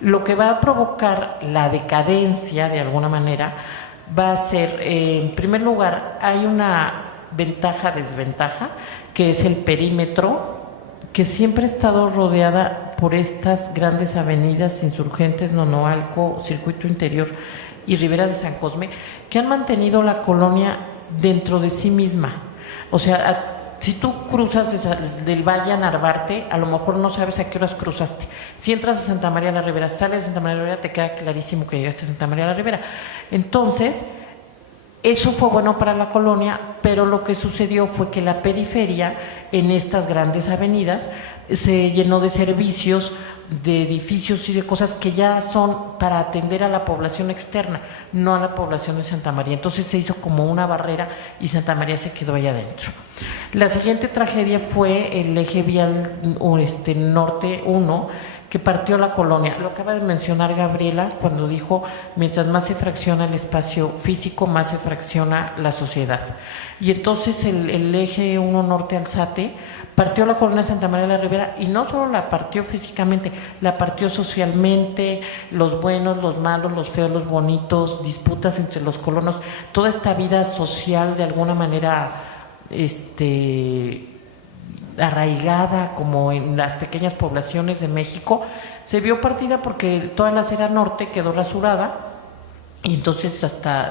Lo que va a provocar la decadencia, de alguna manera, va a ser, en primer lugar, hay una ventaja-desventaja, que es el perímetro, que siempre ha estado rodeada por estas grandes avenidas: Insurgentes, Nonoalco, Circuito Interior y Ribera de San Cosme, que han mantenido la colonia dentro de sí misma. O sea, si tú cruzas del Valle a Narvarte, a lo mejor no sabes a qué horas cruzaste. Si entras a Santa María de la Ribera, sales de Santa María de la Ribera, te queda clarísimo que llegaste a Santa María de la Ribera. Entonces, eso fue bueno para la colonia, pero lo que sucedió fue que la periferia, en estas grandes avenidas, se llenó de servicios, de edificios y de cosas que ya son para atender a la población externa, no a la población de Santa María. Entonces se hizo como una barrera y Santa María se quedó allá adentro. La siguiente tragedia fue el eje vial Norte 1, que partió la colonia. Lo acaba de mencionar Gabriela cuando dijo: mientras más se fracciona el espacio físico, más se fracciona la sociedad. Y entonces el eje 1 Norte Alzate partió la colonia Santa María de la Ribera, y no solo la partió físicamente, la partió socialmente: los buenos, los malos, los feos, los bonitos, disputas entre los colonos, toda esta vida social de alguna manera arraigada como en las pequeñas poblaciones de México, se vio partida porque toda la acera norte quedó rasurada, y entonces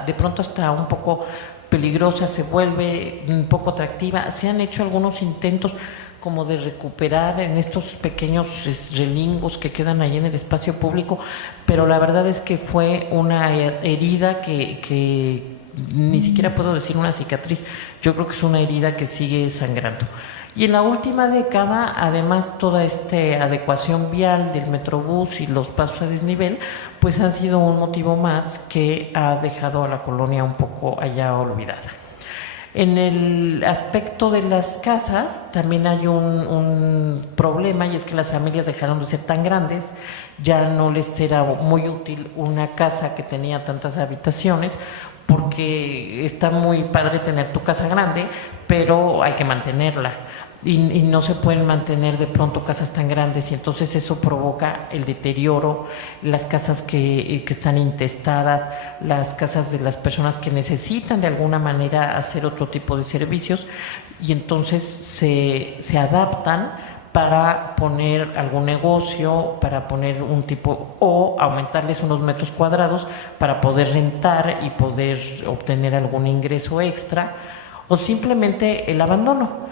de pronto hasta un poco peligrosa, se vuelve un poco atractiva. Se han hecho algunos intentos como de recuperar en estos pequeños relingos que quedan ahí en el espacio público, pero la verdad es que fue una herida que ni siquiera puedo decir una cicatriz, yo creo que es una herida que sigue sangrando. Y en la última década, además, toda esta adecuación vial del Metrobús y los pasos a desnivel, pues han sido un motivo más que ha dejado a la colonia un poco allá olvidada. En el aspecto de las casas también hay un problema, y es que las familias dejaron de ser tan grandes, ya no les era muy útil una casa que tenía tantas habitaciones, porque está muy padre tener tu casa grande, pero hay que mantenerla. Y no se pueden mantener de pronto casas tan grandes, y entonces eso provoca el deterioro, las casas que están intestadas, las casas de las personas que necesitan de alguna manera hacer otro tipo de servicios, y entonces se adaptan para poner algún negocio, para poner un tipo, o aumentarles unos metros cuadrados para poder rentar y poder obtener algún ingreso extra, o simplemente el abandono,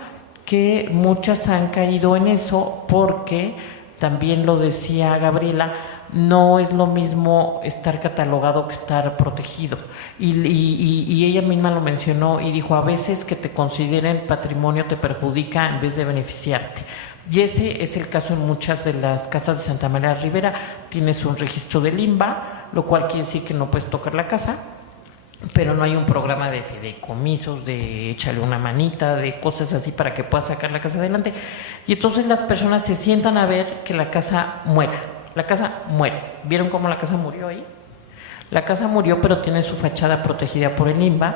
que muchas han caído en eso, porque también lo decía Gabriela, no es lo mismo estar catalogado que estar protegido, y ella misma lo mencionó y dijo, a veces que te consideren patrimonio te perjudica en vez de beneficiarte, y ese es el caso en muchas de las casas de Santa María la Ribera. Tienes un registro del INBA, lo cual quiere decir que no puedes tocar la casa, pero no hay un programa de fideicomisos, de échale una manita, de cosas así para que puedas sacar la casa adelante. Y entonces las personas se sientan a ver que la casa muera. La casa muere. ¿Vieron cómo la casa murió ahí? La casa murió, pero tiene su fachada protegida por el INBA,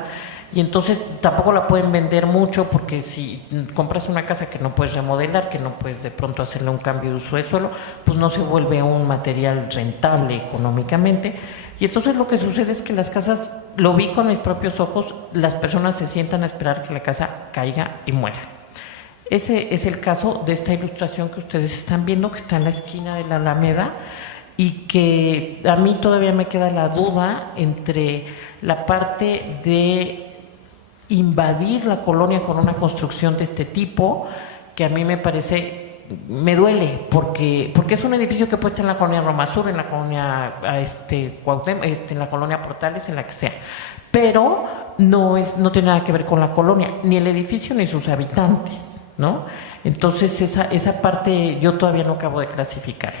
y entonces tampoco la pueden vender mucho, porque si compras una casa que no puedes remodelar, que no puedes de pronto hacerle un cambio de uso del suelo, pues no se vuelve un material rentable económicamente. Y entonces lo que sucede es que las casas, lo vi con mis propios ojos, las personas se sientan a esperar que la casa caiga y muera. Ese es el caso de esta ilustración que ustedes están viendo, que está en la esquina de la Alameda, y que a mí todavía me queda la duda entre la parte de invadir la colonia con una construcción de este tipo, que a mí me parece, me duele, porque es un edificio que puede estar en la colonia Roma Sur, en la colonia Cuauhtémoc, en la colonia Portales, en la que sea, pero no tiene nada que ver con la colonia, ni el edificio ni sus habitantes, ¿no? Entonces esa parte yo todavía no acabo de clasificar.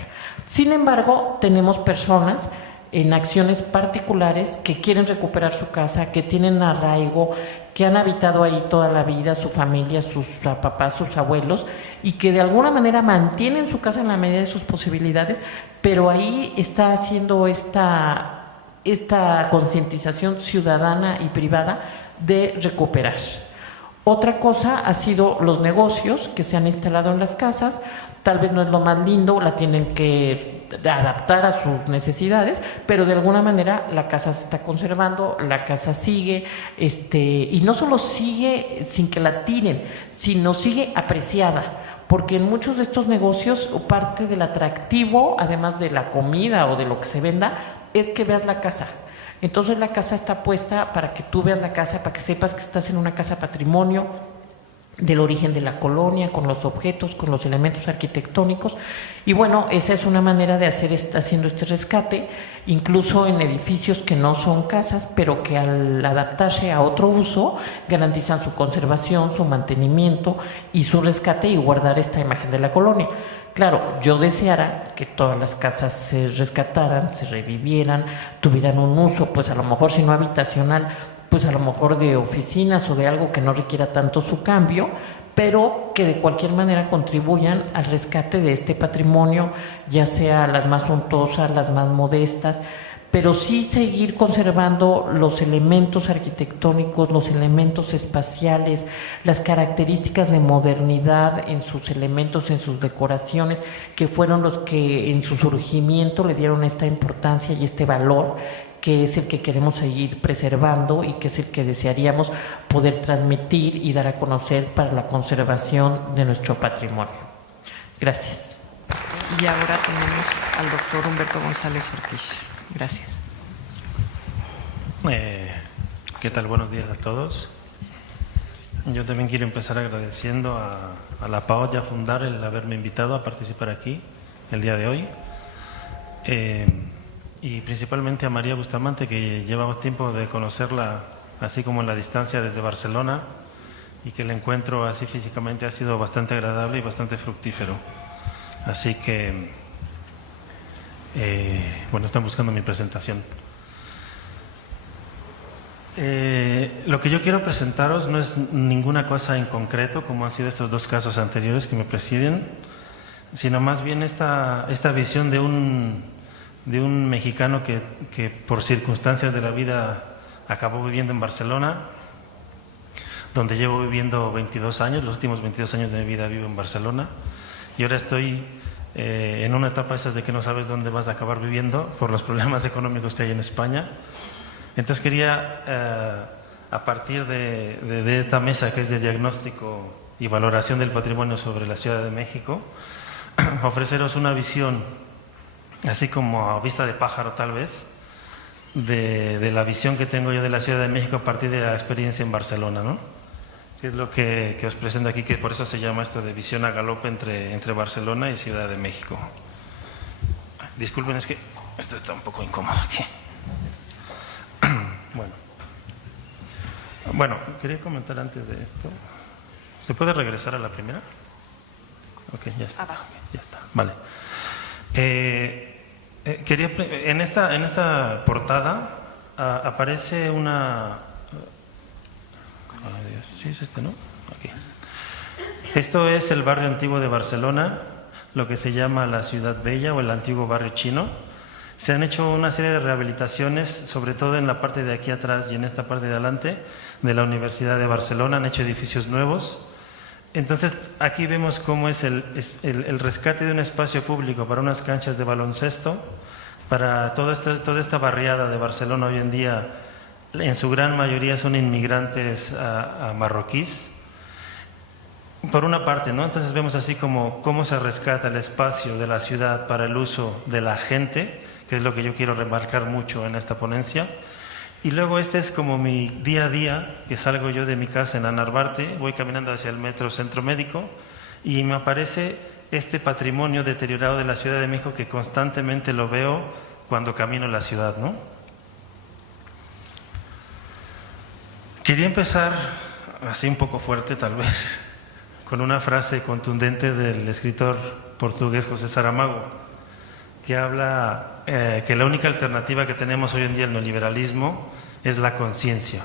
Sin embargo, tenemos personas en acciones particulares que quieren recuperar su casa, que tienen arraigo, que han habitado ahí toda la vida, su familia, sus papás, sus abuelos, y que de alguna manera mantienen su casa en la medida de sus posibilidades, pero ahí está haciendo esta concientización ciudadana y privada de recuperar. Otra cosa ha sido los negocios que se han instalado en las casas. Tal vez no es lo más lindo, la tienen que adaptar a sus necesidades, pero de alguna manera la casa se está conservando, la casa sigue, y no solo sigue sin que la tiren, sino sigue apreciada, porque en muchos de estos negocios parte del atractivo, además de la comida o de lo que se venda, es que veas la casa. Entonces la casa está puesta para que tú veas la casa, para que sepas que estás en una casa patrimonio del origen de la colonia, con los objetos, con los elementos arquitectónicos. Y bueno, esa es una manera de haciendo este rescate, incluso en edificios que no son casas, pero que al adaptarse a otro uso garantizan su conservación, su mantenimiento y su rescate, y guardar esta imagen de la colonia. Claro, yo deseara que todas las casas se rescataran, se revivieran, tuvieran un uso, pues a lo mejor si no habitacional, pues a lo mejor de oficinas o de algo que no requiera tanto su cambio, pero que de cualquier manera contribuyan al rescate de este patrimonio, ya sea las más suntuosas, las más modestas, pero sí seguir conservando los elementos arquitectónicos, los elementos espaciales, las características de modernidad en sus elementos, en sus decoraciones, que fueron los que en su surgimiento le dieron esta importancia y este valor, que es el que queremos seguir preservando y que es el que desearíamos poder transmitir y dar a conocer para la conservación de nuestro patrimonio. Gracias. Y ahora tenemos al doctor Humberto González Ortiz. Gracias. ¿Qué tal? Buenos días a todos. Yo también quiero empezar agradeciendo a la PAOT Fundar el haberme invitado a participar aquí el día de hoy. Y principalmente a María Bustamante, que llevamos tiempo de conocerla así como en la distancia desde Barcelona, y que el encuentro así físicamente ha sido bastante agradable y bastante fructífero. Así que, bueno, están buscando mi presentación. Lo que yo quiero presentaros no es ninguna cosa en concreto, como han sido estos dos casos anteriores que me presiden, sino más bien esta visión de un mexicano que por circunstancias de la vida acabó viviendo en Barcelona, donde llevo viviendo 22 años, los últimos 22 años de mi vida vivo en Barcelona, y ahora estoy en una etapa esas de que no sabes dónde vas a acabar viviendo por los problemas económicos que hay en España. Entonces quería, a partir de esta mesa que es de diagnóstico y valoración del patrimonio sobre la Ciudad de México, ofreceros una visión, así como a vista de pájaro tal vez, de la visión que tengo yo de la Ciudad de México a partir de la experiencia en Barcelona, ¿no? Que es lo que os presento aquí, que por eso se llama esto de visión a galope entre Barcelona y Ciudad de México. Disculpen, es que esto está un poco incómodo aquí. Bueno, quería comentar antes de esto. ¿Se puede regresar a la primera? Ok, ya está. Abajo. Ya está, vale. En esta portada aparece una... Sí, es este, ¿no? Aquí. Esto es el barrio antiguo de Barcelona, lo que se llama la Ciudad Bella o el antiguo barrio chino. Se han hecho una serie de rehabilitaciones, sobre todo en la parte de aquí atrás y en esta parte de adelante de la Universidad de Barcelona. Han hecho edificios nuevos. Entonces, aquí vemos cómo es el rescate de un espacio público para unas canchas de baloncesto, para toda esta barriada de Barcelona hoy en día. En su gran mayoría son inmigrantes marroquíes. Por una parte, ¿no? Entonces vemos así como cómo se rescata el espacio de la ciudad para el uso de la gente, que es lo que yo quiero remarcar mucho en esta ponencia. Y luego este es como mi día a día, que salgo yo de mi casa en la Narvarte, voy caminando hacia el metro Centro Médico y me aparece este patrimonio deteriorado de la Ciudad de México que constantemente lo veo cuando camino en la ciudad, ¿no? Quería empezar así un poco fuerte tal vez, con una frase contundente del escritor portugués José Saramago, que habla que la única alternativa que tenemos hoy en día al neoliberalismo es la conciencia.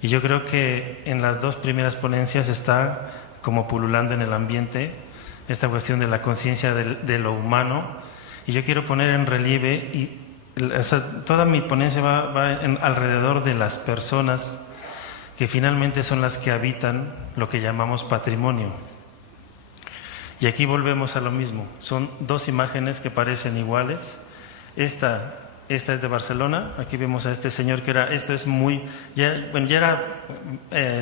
Y yo creo que en las dos primeras ponencias está como pululando en el ambiente esta cuestión de la conciencia de lo humano. Y yo quiero poner en relieve, toda mi ponencia va alrededor de las personas que finalmente son las que habitan lo que llamamos patrimonio. Y aquí volvemos a lo mismo, son dos imágenes que parecen iguales. Esta es de Barcelona, aquí vemos a este señor que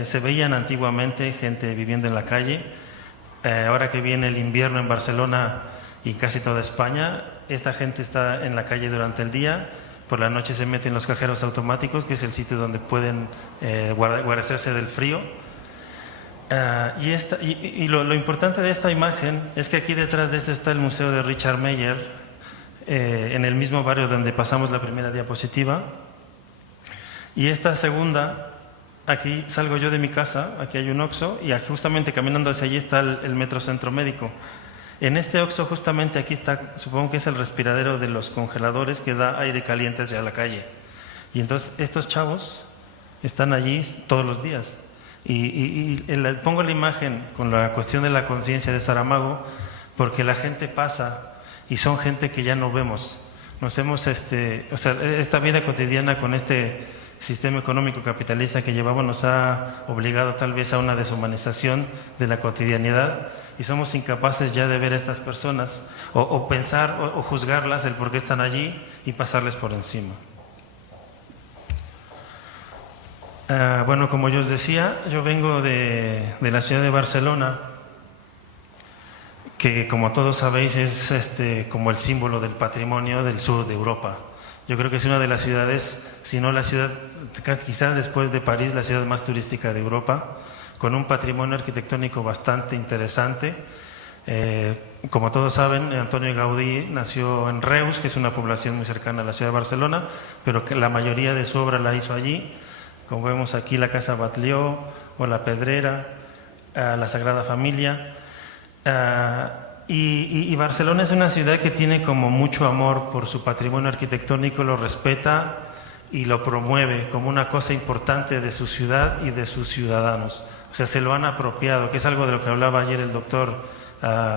se veían antiguamente gente viviendo en la calle. Ahora que viene el invierno en Barcelona y casi toda España, esta gente está en la calle durante el día. Por la noche se meten los cajeros automáticos, que es el sitio donde pueden guarecerse del frío. Lo importante de esta imagen es que aquí detrás de esto está el Museo de Richard Meier, en el mismo barrio donde pasamos la primera diapositiva. Y esta segunda, aquí salgo yo de mi casa, aquí hay un Oxxo, y justamente caminando hacia allí está el Metro Centro Médico. En este Oxxo justamente aquí está, supongo que es el respiradero de los congeladores que da aire caliente hacia la calle. Y entonces estos chavos están allí todos los días. Pongo la imagen con la cuestión de la conciencia de Saramago, porque la gente pasa y son gente que ya no vemos. Esta vida cotidiana con este sistema económico capitalista que llevamos nos ha obligado tal vez a una deshumanización de la cotidianidad, y somos incapaces ya de ver a estas personas o pensar o juzgarlas el por qué están allí y pasarles por encima. Bueno, como yo os decía, yo vengo de la ciudad de Barcelona, que como todos sabéis es como el símbolo del patrimonio del sur de Europa. Yo creo que es una de las ciudades, si no la ciudad, quizás después de París, la ciudad más turística de Europa, con un patrimonio arquitectónico bastante interesante. Como todos saben, Antonio Gaudí nació en Reus, que es una población muy cercana a la ciudad de Barcelona, pero que la mayoría de su obra la hizo allí, como vemos aquí la Casa Batlló o la Pedrera, la Sagrada Familia. Y Barcelona es una ciudad que tiene como mucho amor por su patrimonio arquitectónico, lo respeta y lo promueve como una cosa importante de su ciudad y de sus ciudadanos. O sea, se lo han apropiado, que es algo de lo que hablaba ayer el doctor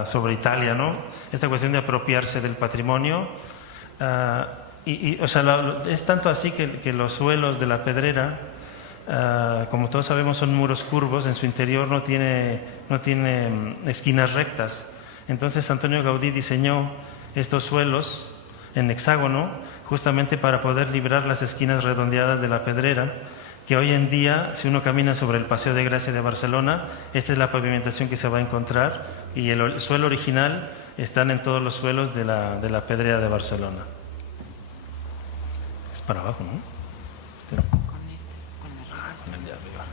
sobre Italia, ¿no? Esta cuestión de apropiarse del patrimonio. O sea, es tanto así que los suelos de la Pedrera, como todos sabemos, son muros curvos, en su interior no tiene esquinas rectas. Entonces Antonio Gaudí diseñó estos suelos en hexágono justamente para poder librar las esquinas redondeadas de la Pedrera, que hoy en día, si uno camina sobre el Paseo de Gracia de Barcelona, esta es la pavimentación que se va a encontrar, y el suelo original están en todos los suelos de la Pedrera de Barcelona. Es para abajo, ¿no? Con el de arriba.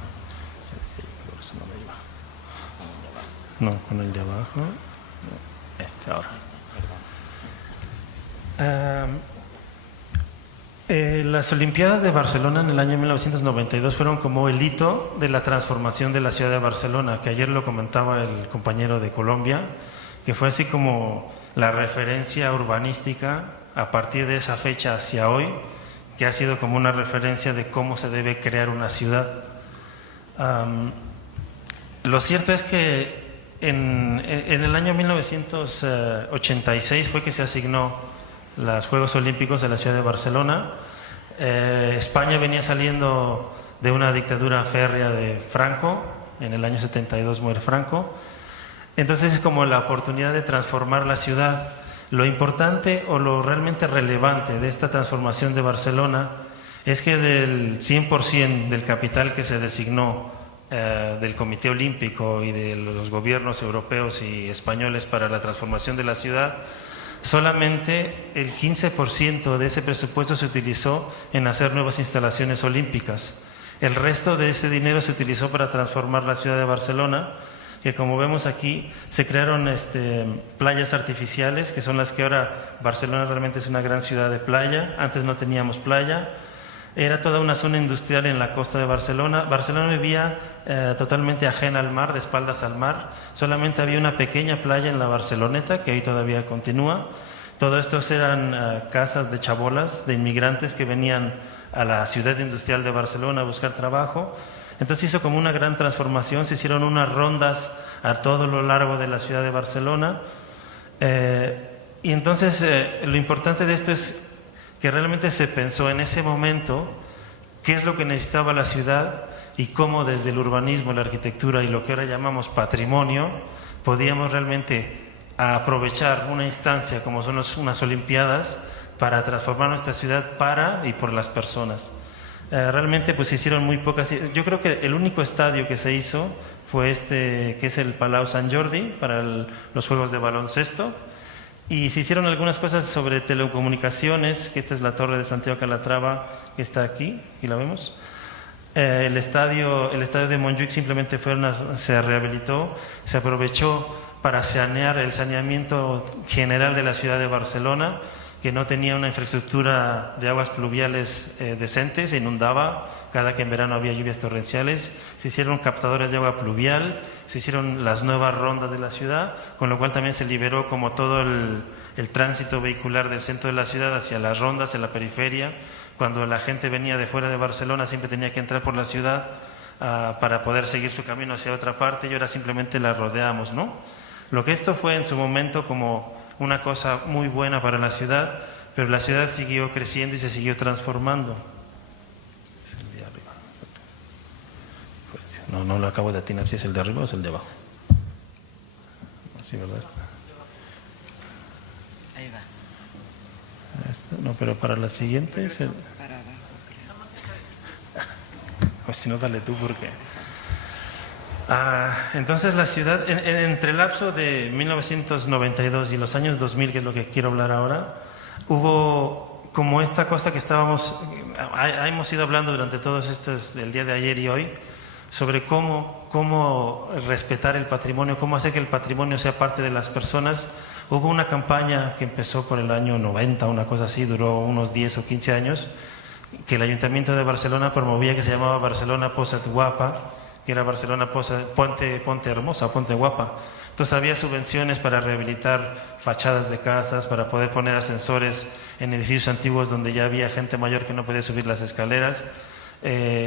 No, con el de abajo. Ahora. Las Olimpiadas de Barcelona en el año 1992 fueron como el hito de la transformación de la ciudad de Barcelona, que ayer lo comentaba el compañero de Colombia, que fue así como la referencia urbanística a partir de esa fecha hacia hoy, que ha sido como una referencia de cómo se debe crear una ciudad. Lo cierto es que en el año 1986 fue que se asignó los Juegos Olímpicos de la ciudad de Barcelona. España venía saliendo de una dictadura férrea de Franco, en el año 72 muere Franco. Entonces es como la oportunidad de transformar la ciudad. Lo importante o lo realmente relevante de esta transformación de Barcelona es que del 100% del capital que se designó del Comité Olímpico y de los gobiernos europeos y españoles para la transformación de la ciudad, solamente el 15% de ese presupuesto se utilizó en hacer nuevas instalaciones olímpicas. El resto de ese dinero se utilizó para transformar la ciudad de Barcelona, que como vemos aquí se crearon playas artificiales, que son las que ahora Barcelona realmente es una gran ciudad de playa. Antes no teníamos playa. Era toda una zona industrial en la costa de Barcelona. Barcelona vivía totalmente ajena al mar, de espaldas al mar. Solamente había una pequeña playa en la Barceloneta, que hoy todavía continúa. Todo esto eran casas de chabolas, de inmigrantes que venían a la ciudad industrial de Barcelona a buscar trabajo. Entonces hizo como una gran transformación, se hicieron unas rondas a todo lo largo de la ciudad de Barcelona. Y entonces lo importante de esto es que realmente se pensó en ese momento qué es lo que necesitaba la ciudad y cómo desde el urbanismo, la arquitectura y lo que ahora llamamos patrimonio, podíamos realmente aprovechar una instancia como son unas Olimpiadas para transformar nuestra ciudad para y por las personas. Realmente pues se hicieron muy pocas. Yo creo que el único estadio que se hizo fue que es el Palau Sant Jordi para los juegos de baloncesto. Y se hicieron algunas cosas sobre telecomunicaciones, que esta es la torre de Santiago Calatrava, que está aquí, y la vemos. El estadio de Montjuïc simplemente se rehabilitó, se aprovechó para sanear el saneamiento general de la ciudad de Barcelona, que no tenía una infraestructura de aguas pluviales decente, se inundaba cada que en verano había lluvias torrenciales. Se hicieron captadores de agua pluvial, se hicieron las nuevas rondas de la ciudad, con lo cual también se liberó como todo el tránsito vehicular del centro de la ciudad hacia las rondas en la periferia. Cuando la gente venía de fuera de Barcelona siempre tenía que entrar por la ciudad para poder seguir su camino hacia otra parte, y ahora simplemente la rodeamos, ¿no? Lo que esto fue en su momento como una cosa muy buena para la ciudad, pero la ciudad siguió creciendo y se siguió transformando. Es el de arriba. No lo acabo de atinar si es el de arriba o es el de abajo. Sí, ¿verdad? Ahí va. No, pero para la siguiente es el... Para abajo, creo. Pues si no, dale tú porque... entonces la ciudad, entre el lapso de 1992 y los años 2000, que es lo que quiero hablar ahora, hubo como esta cosa que hemos ido hablando durante todos estos, el día de ayer y hoy, sobre cómo respetar el patrimonio, cómo hacer que el patrimonio sea parte de las personas. Hubo una campaña que empezó por el año 90, una cosa así, duró unos 10 o 15 años, que el Ayuntamiento de Barcelona promovía, que se llamaba Barcelona Posa't Guapa, que era Barcelona Ponte Hermosa, Ponte Guapa. Entonces había subvenciones para rehabilitar fachadas de casas, para poder poner ascensores en edificios antiguos donde ya había gente mayor que no podía subir las escaleras,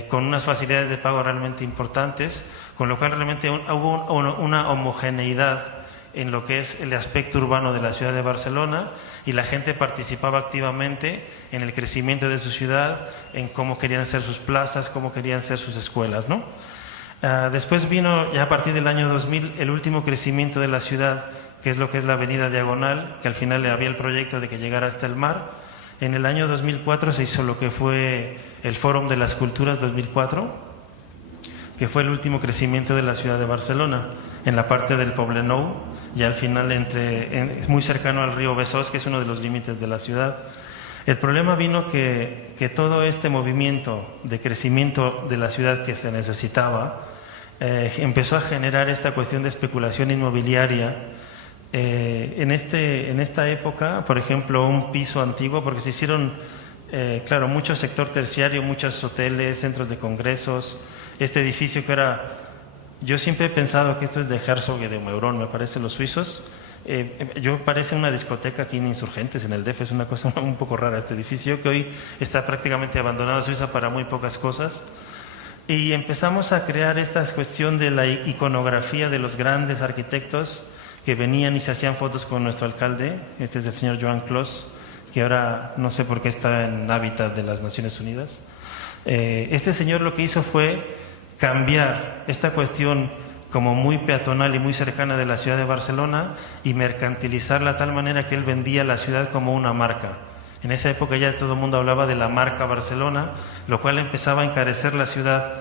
con unas facilidades de pago realmente importantes, con lo cual realmente hubo una homogeneidad en lo que es el aspecto urbano de la ciudad de Barcelona, y la gente participaba activamente en el crecimiento de su ciudad, en cómo querían ser sus plazas, cómo querían ser sus escuelas, ¿no? Después vino, ya a partir del año 2000, el último crecimiento de la ciudad, que es lo que es la avenida Diagonal, que al final había el proyecto de que llegara hasta el mar. En el año 2004 se hizo lo que fue el Fórum de las Culturas 2004, que fue el último crecimiento de la ciudad de Barcelona, en la parte del Poblenou, ya al final muy cercano al río Besós, que es uno de los límites de la ciudad. El problema vino que todo este movimiento de crecimiento de la ciudad que se necesitaba empezó a generar esta cuestión de especulación inmobiliaria. En esta época, por ejemplo, un piso antiguo, porque se hicieron, claro, mucho sector terciario, muchos hoteles, centros de congresos, este edificio que era, yo siempre he pensado que esto es de Herzog y de Meuron, me parece, los suizos. Parece una discoteca aquí en Insurgentes, en el DF, es una cosa un poco rara este edificio, que hoy está prácticamente abandonado, Suiza para muy pocas cosas. Y empezamos a crear esta cuestión de la iconografía de los grandes arquitectos que venían y se hacían fotos con nuestro alcalde, este es el señor Joan Clos, que ahora no sé por qué está en Hábitat de las Naciones Unidas. Este señor lo que hizo fue cambiar esta cuestión como muy peatonal y muy cercana de la ciudad de Barcelona y mercantilizarla de tal manera que él vendía la ciudad como una marca. En esa época ya todo el mundo hablaba de la marca Barcelona, lo cual empezaba a encarecer la ciudad.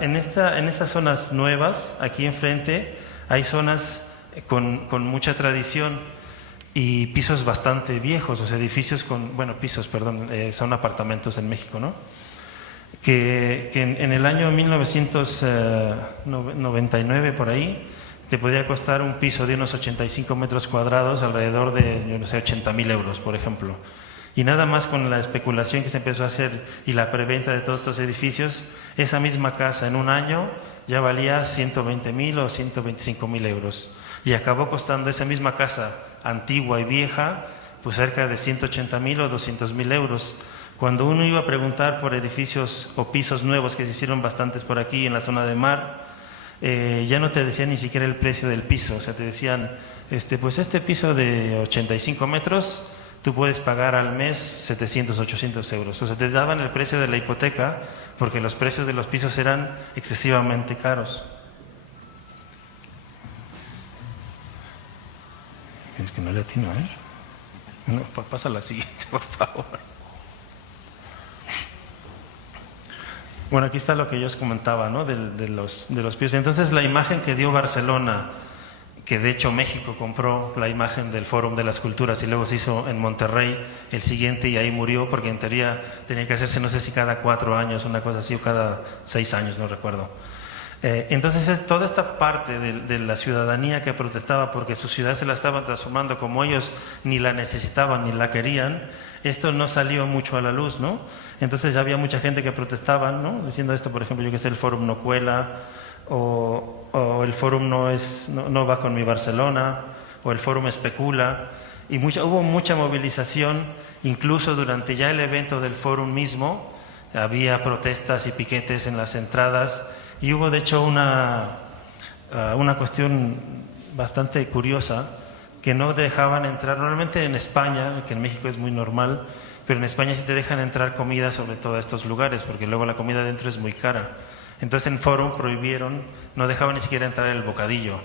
En estas zonas nuevas, aquí enfrente, hay zonas con mucha tradición y pisos bastante viejos, o sea, edificios son apartamentos en México, ¿no? Que en el año 1999 por ahí te podía costar un piso de unos 85 metros cuadrados alrededor de, 80.000 euros, por ejemplo. Y nada más con la especulación que se empezó a hacer y la preventa de todos estos edificios, esa misma casa en un año ya valía 120.000 o 125.000 euros. Y acabó costando esa misma casa antigua y vieja, pues cerca de 180.000 o 200.000 euros. Cuando uno iba a preguntar por edificios o pisos nuevos, que se hicieron bastantes por aquí en la zona de mar, ya no te decían ni siquiera el precio del piso, o sea, te decían, pues este piso de 85 metros, tú puedes pagar al mes 700, 800 euros. O sea, te daban el precio de la hipoteca porque los precios de los pisos eran excesivamente caros. Es que no le atino, ¿eh? No, pasa la siguiente, por favor. Bueno, aquí está lo que yo os comentaba, ¿no? de los pisos. Entonces, la imagen que dio Barcelona, que de hecho México compró la imagen del Fórum de las Culturas y luego se hizo en Monterrey el siguiente y ahí murió porque en teoría tenía que hacerse, no sé si cada 4 años, una cosa así, o cada 6 años, no recuerdo. Entonces, toda esta parte de la ciudadanía que protestaba porque su ciudad se la estaban transformando como ellos ni la necesitaban ni la querían, esto no salió mucho a la luz, ¿no? Entonces ya había mucha gente que protestaba, ¿no? Diciendo esto, por ejemplo, yo que sé, el Fórum no cuela, o el Fórum no va con mi Barcelona, o el Fórum especula, y hubo mucha movilización, incluso durante ya el evento del Fórum mismo, había protestas y piquetes en las entradas, y hubo de hecho una cuestión bastante curiosa, que no dejaban entrar, normalmente en España, que en México es muy normal, pero en España sí te dejan entrar comida sobre todo a estos lugares, porque luego la comida dentro es muy cara. Entonces en Fórum prohibieron, no dejaban ni siquiera entrar el bocadillo.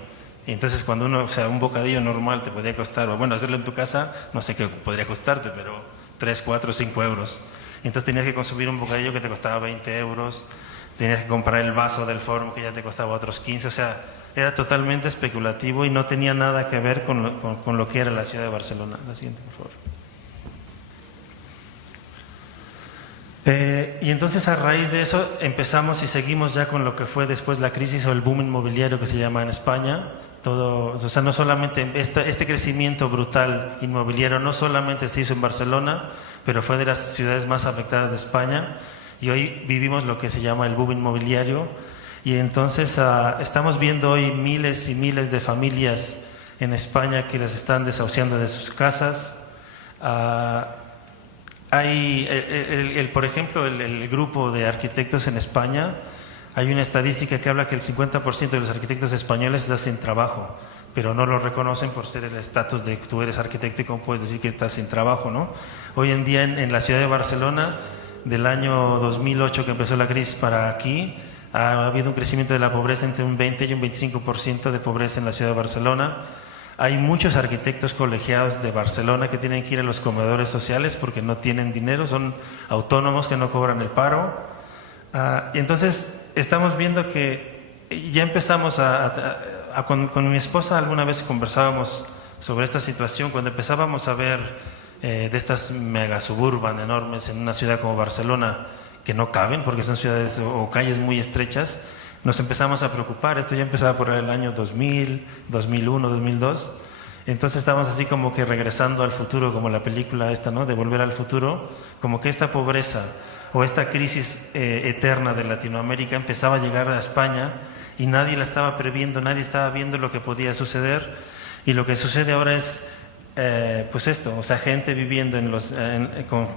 Y entonces cuando un bocadillo normal te podía costar, o bueno, hacerlo en tu casa, no sé qué podría costarte, pero 3, 4, 5 euros. Entonces tenías que consumir un bocadillo que te costaba 20 euros, tenías que comprar el vaso del Fórum que ya te costaba otros 15, o sea, era totalmente especulativo y no tenía nada que ver con lo que era la ciudad de Barcelona. La siguiente, por favor. Y entonces a raíz de eso empezamos y seguimos ya con lo que fue después la crisis o el boom inmobiliario que se llama en España. O sea, no solamente este crecimiento brutal inmobiliario no solamente se hizo en Barcelona, pero fue de las ciudades más afectadas de España, y hoy vivimos lo que se llama el boom inmobiliario, y entonces estamos viendo hoy miles y miles de familias en España que las están desahuciando de sus casas. Hay, por ejemplo, el grupo de arquitectos en España, hay una estadística que habla que el 50% de los arquitectos españoles está sin trabajo, pero no lo reconocen por ser el estatus de que tú eres arquitecto y cómo puedes decir que estás sin trabajo, ¿no? Hoy en día en la ciudad de Barcelona, del año 2008 que empezó la crisis para aquí, ha habido un crecimiento de la pobreza entre un 20 y un 25% de pobreza en la ciudad de Barcelona. Hay muchos arquitectos colegiados de Barcelona que tienen que ir a los comedores sociales porque no tienen dinero, son autónomos que no cobran el paro. Y entonces estamos viendo que ya empezamos con mi esposa alguna vez conversábamos sobre esta situación, cuando empezábamos a ver de estas mega suburban enormes en una ciudad como Barcelona que no caben porque son ciudades o calles muy estrechas, nos empezamos a preocupar. Esto ya empezaba por el año 2000, 2001, 2002. Entonces estábamos así como que regresando al futuro, como la película esta, ¿no? De Volver al Futuro, como que esta pobreza o esta crisis eterna de Latinoamérica empezaba a llegar a España y nadie la estaba previendo, nadie estaba viendo lo que podía suceder. Y lo que sucede ahora es pues esto, o sea, gente viviendo con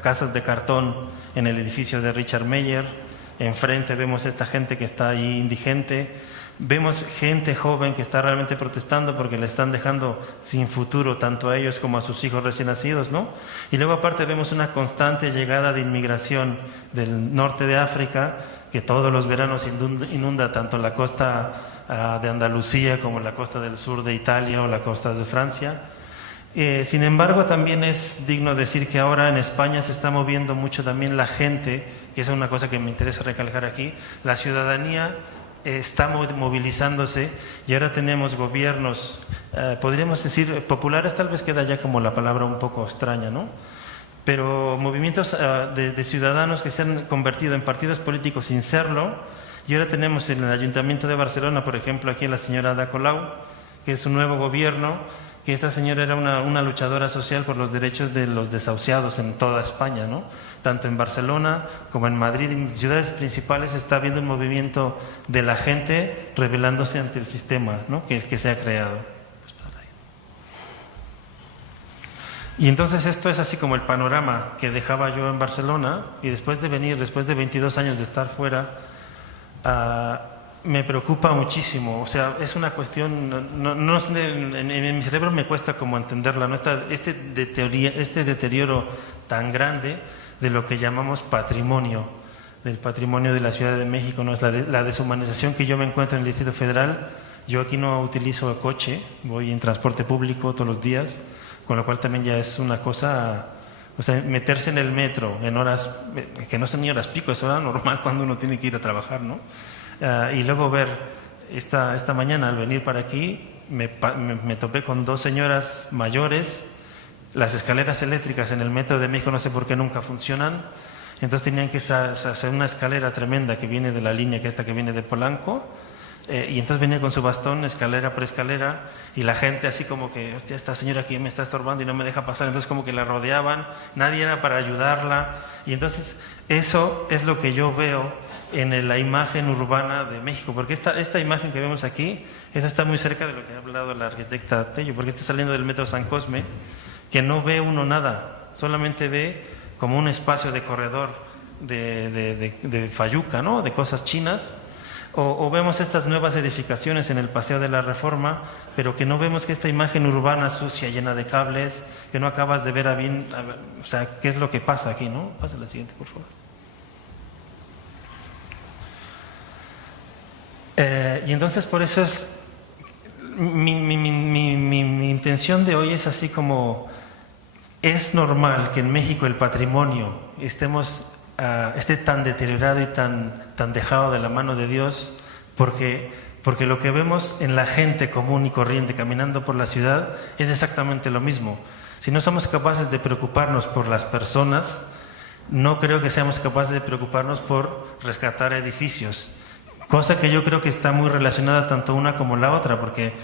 casas de cartón en el edificio de Richard Meier. Enfrente vemos esta gente que está ahí indigente, vemos gente joven que está realmente protestando porque le están dejando sin futuro tanto a ellos como a sus hijos recién nacidos, ¿no? Y luego aparte vemos una constante llegada de inmigración del norte de África que todos los veranos inunda tanto la costa de Andalucía como la costa del sur de Italia o la costa de Francia. Sin embargo, también es digno decir que ahora en España se está moviendo mucho también la gente, que es una cosa que me interesa recalcar aquí. La ciudadanía está movilizándose y ahora tenemos gobiernos, podríamos decir populares, tal vez queda ya como la palabra un poco extraña, ¿no? Pero movimientos de ciudadanos que se han convertido en partidos políticos sin serlo. Y ahora tenemos en el Ayuntamiento de Barcelona, por ejemplo, aquí la señora Ada Colau, que es un nuevo gobierno, que esta señora era una luchadora social por los derechos de los desahuciados en toda España, ¿no? Tanto en Barcelona como en Madrid, en ciudades principales, está habiendo un movimiento de la gente rebelándose ante el sistema, ¿no? que se ha creado. Y entonces esto es así como el panorama que dejaba yo en Barcelona, y después de 22 años de estar fuera, me preocupa muchísimo. O sea, es una cuestión, no sé, en mi cerebro me cuesta como entenderla, ¿no? Este deterioro tan grande de lo que llamamos patrimonio, del patrimonio de la Ciudad de México, ¿no? Es la deshumanización que yo me encuentro en el Distrito Federal. Yo aquí no utilizo coche, voy en transporte público todos los días, con lo cual también ya es una cosa, o sea, meterse en el metro en horas, que no son ni horas pico, es hora normal cuando uno tiene que ir a trabajar, ¿no? Y luego ver, esta mañana al venir para aquí, me topé con dos señoras mayores. Las escaleras eléctricas en el metro de México no sé por qué nunca funcionan, entonces tenían que hacer una escalera tremenda que viene de la línea que viene de Polanco, y entonces venía con su bastón escalera por escalera, y la gente así como que, hostia, esta señora aquí me está estorbando y no me deja pasar, entonces como que la rodeaban, nadie era para ayudarla. Y entonces eso es lo que yo veo en la imagen urbana de México, porque esta imagen que vemos aquí, esa está muy cerca de lo que ha hablado la arquitecta Tello, porque está saliendo del metro San Cosme, que no ve uno nada, solamente ve como un espacio de corredor de fayuca, ¿no? De cosas chinas, o vemos estas nuevas edificaciones en el Paseo de la Reforma, pero que no vemos que esta imagen urbana sucia, llena de cables, que no acabas de ver o sea, qué es lo que pasa aquí, ¿no? Pasa la siguiente, por favor. Y entonces por eso es mi intención de hoy es así como es normal que en México el patrimonio esté tan deteriorado y tan dejado de la mano de Dios, porque lo que vemos en la gente común y corriente caminando por la ciudad es exactamente lo mismo. Si no somos capaces de preocuparnos por las personas, no creo que seamos capaces de preocuparnos por rescatar edificios. Cosa que yo creo que está muy relacionada tanto una como la otra, porque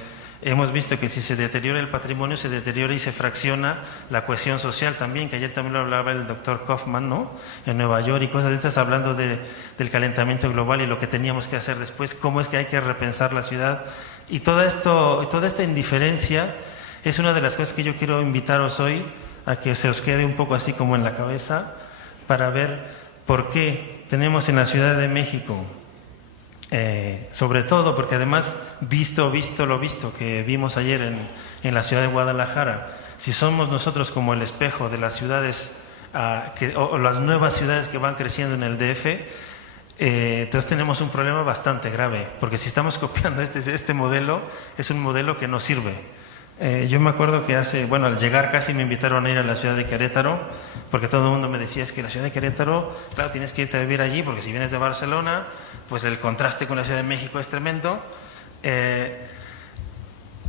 hemos visto que si se deteriora el patrimonio, se deteriora y se fracciona la cohesión social también, que ayer también lo hablaba el doctor Kaufman, ¿no? En Nueva York y cosas de estas, hablando del calentamiento global y lo que teníamos que hacer después, cómo es que hay que repensar la ciudad. Y toda esta indiferencia es una de las cosas que yo quiero invitaros hoy a que se os quede un poco así como en la cabeza, para ver por qué tenemos en la Ciudad de México, sobre todo porque además, visto lo visto que vimos ayer en la ciudad de Guadalajara, si somos nosotros como el espejo de las ciudades o las nuevas ciudades que van creciendo en el DF, entonces tenemos un problema bastante grave, porque si estamos copiando este modelo, es un modelo que no sirve. Yo me acuerdo que al llegar casi me invitaron a ir a la ciudad de Querétaro, porque todo el mundo me decía, es que la ciudad de Querétaro, claro, tienes que irte a vivir allí, porque si vienes de Barcelona, pues el contraste con la Ciudad de México es tremendo.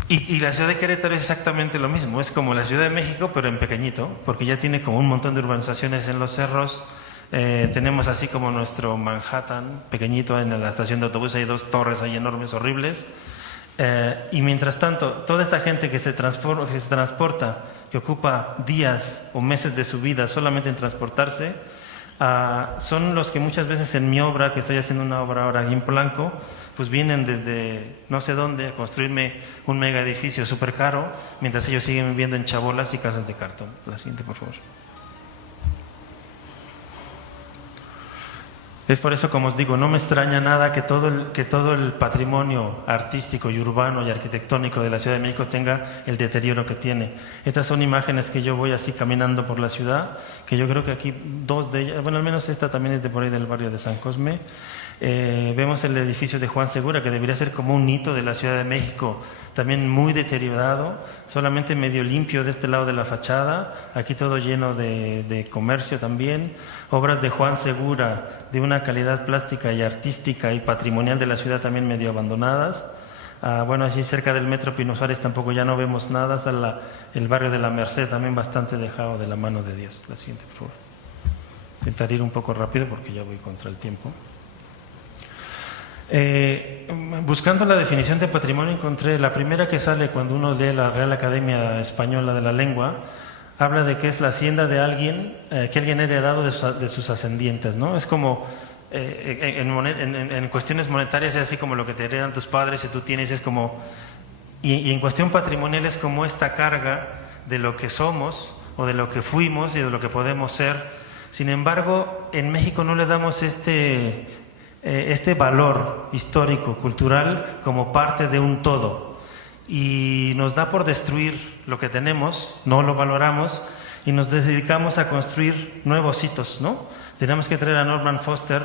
Y la Ciudad de Querétaro es exactamente lo mismo, es como la Ciudad de México, pero en pequeñito, porque ya tiene como un montón de urbanizaciones en los cerros. Tenemos así como nuestro Manhattan, pequeñito, en la estación de autobús hay 2 torres ahí enormes, horribles. Y mientras tanto, toda esta gente que se transporta, que ocupa días o meses de su vida solamente en transportarse, son los que muchas veces en mi obra, que estoy haciendo una obra ahora aquí en Polanco, pues vienen desde no sé dónde a construirme un mega edificio súper caro, mientras ellos siguen viviendo en chabolas y casas de cartón. La siguiente, por favor. Es por eso, como os digo, no me extraña nada que todo el patrimonio artístico y urbano y arquitectónico de la Ciudad de México tenga el deterioro que tiene. Estas son imágenes que yo voy así caminando por la ciudad, que yo creo que aquí 2 de ellas, bueno, al menos esta también es de por ahí del barrio de San Cosme. Vemos el edificio de Juan Segura, que debería ser como un hito de la Ciudad de México, también muy deteriorado, solamente medio limpio de este lado de la fachada, aquí todo lleno de comercio también. Obras de Juan Segura, de una calidad plástica y artística y patrimonial de la ciudad también medio abandonadas. Bueno, así cerca del Metro Pino Suárez tampoco ya no vemos nada, hasta el barrio de la Merced también bastante dejado de la mano de Dios. La siguiente, por favor. Intentaré ir un poco rápido porque ya voy contra el tiempo. Buscando la definición de patrimonio encontré la primera que sale cuando uno lee la Real Academia Española de la Lengua. Habla de que es la hacienda de alguien que alguien ha heredado de sus ascendientes, ¿no? Es como en cuestiones monetarias es así como lo que te heredan tus padres y tú tienes, es como, y en cuestión patrimonial es como esta carga de lo que somos o de lo que fuimos y de lo que podemos ser. Sin embargo, en México no le damos este valor histórico, cultural, como parte de un todo. Y nos da por destruir lo que tenemos, no lo valoramos y nos dedicamos a construir nuevos hitos, ¿no? Tenemos que traer a Norman Foster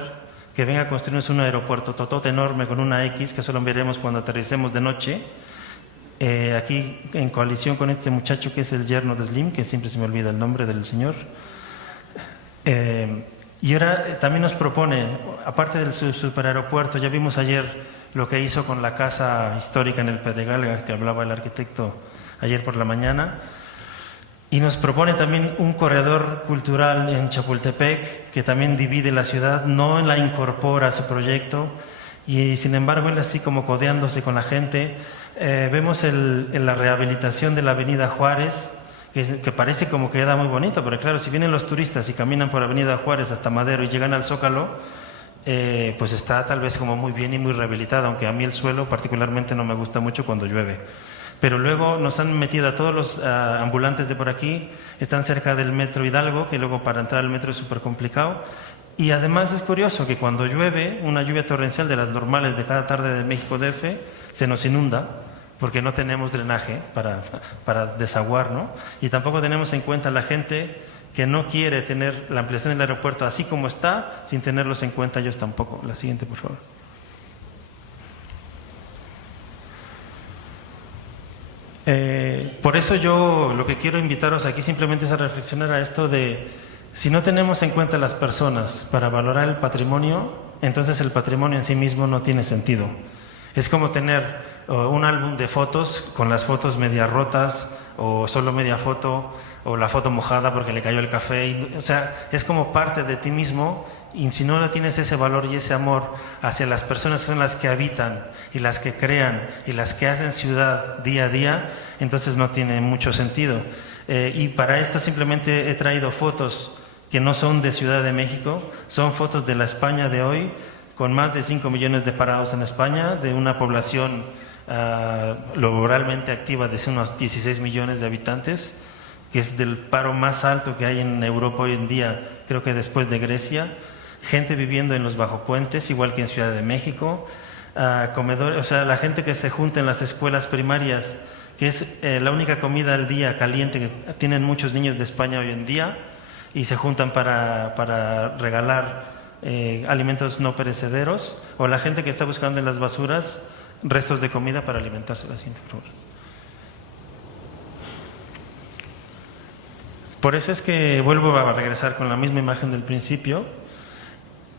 que venga a construirnos un aeropuerto totote enorme con una X, que solo veremos cuando aterricemos de noche, aquí en coalición con este muchacho que es el yerno de Slim, que siempre se me olvida el nombre del señor. Y ahora también nos propone, aparte del superaeropuerto, ya vimos ayer lo que hizo con la casa histórica en el Pedregal, que hablaba el arquitecto ayer por la mañana, y nos propone también un corredor cultural en Chapultepec, que también divide la ciudad, no la incorpora a su proyecto, y sin embargo él así como codeándose con la gente. Vemos en la rehabilitación de la Avenida Juárez, que parece como que queda muy bonito, pero claro, si vienen los turistas y caminan por Avenida Juárez hasta Madero y llegan al Zócalo, pues está tal vez como muy bien y muy rehabilitado, aunque a mí el suelo particularmente no me gusta mucho cuando llueve. Pero luego nos han metido a todos los ambulantes de por aquí, están cerca del Metro Hidalgo, que luego para entrar al metro es súper complicado. Y además es curioso que cuando llueve, una lluvia torrencial de las normales de cada tarde de México DF, se nos inunda, porque no tenemos drenaje para desaguar, ¿no? Y tampoco tenemos en cuenta la gente que no quiere tener la ampliación del aeropuerto así como está, sin tenerlos en cuenta ellos tampoco. La siguiente, por favor. Por eso yo lo que quiero invitaros aquí simplemente es a reflexionar a esto de, si no tenemos en cuenta las personas para valorar el patrimonio, entonces el patrimonio en sí mismo no tiene sentido. Es como tener un álbum de fotos con las fotos media rotas o solo media foto o la foto mojada porque le cayó el café. O sea, es como parte de ti mismo y si no tienes ese valor y ese amor hacia las personas que son las que habitan y las que crean y las que hacen ciudad día a día, entonces no tiene mucho sentido. Y para esto simplemente he traído fotos que no son de Ciudad de México, son fotos de la España de hoy, con más de 5 millones de parados en España, de una población laboralmente activa de unos 16 millones de habitantes, que es del paro más alto que hay en Europa hoy en día, creo que después de Grecia, gente viviendo en los bajopuentes, igual que en Ciudad de México, comedores, o sea, la gente que se junta en las escuelas primarias, que es la única comida al día caliente que tienen muchos niños de España hoy en día, y se juntan para regalar alimentos no perecederos, o la gente que está buscando en las basuras restos de comida para alimentarse. La siguiente, por favor. Por eso es que vuelvo a regresar con la misma imagen del principio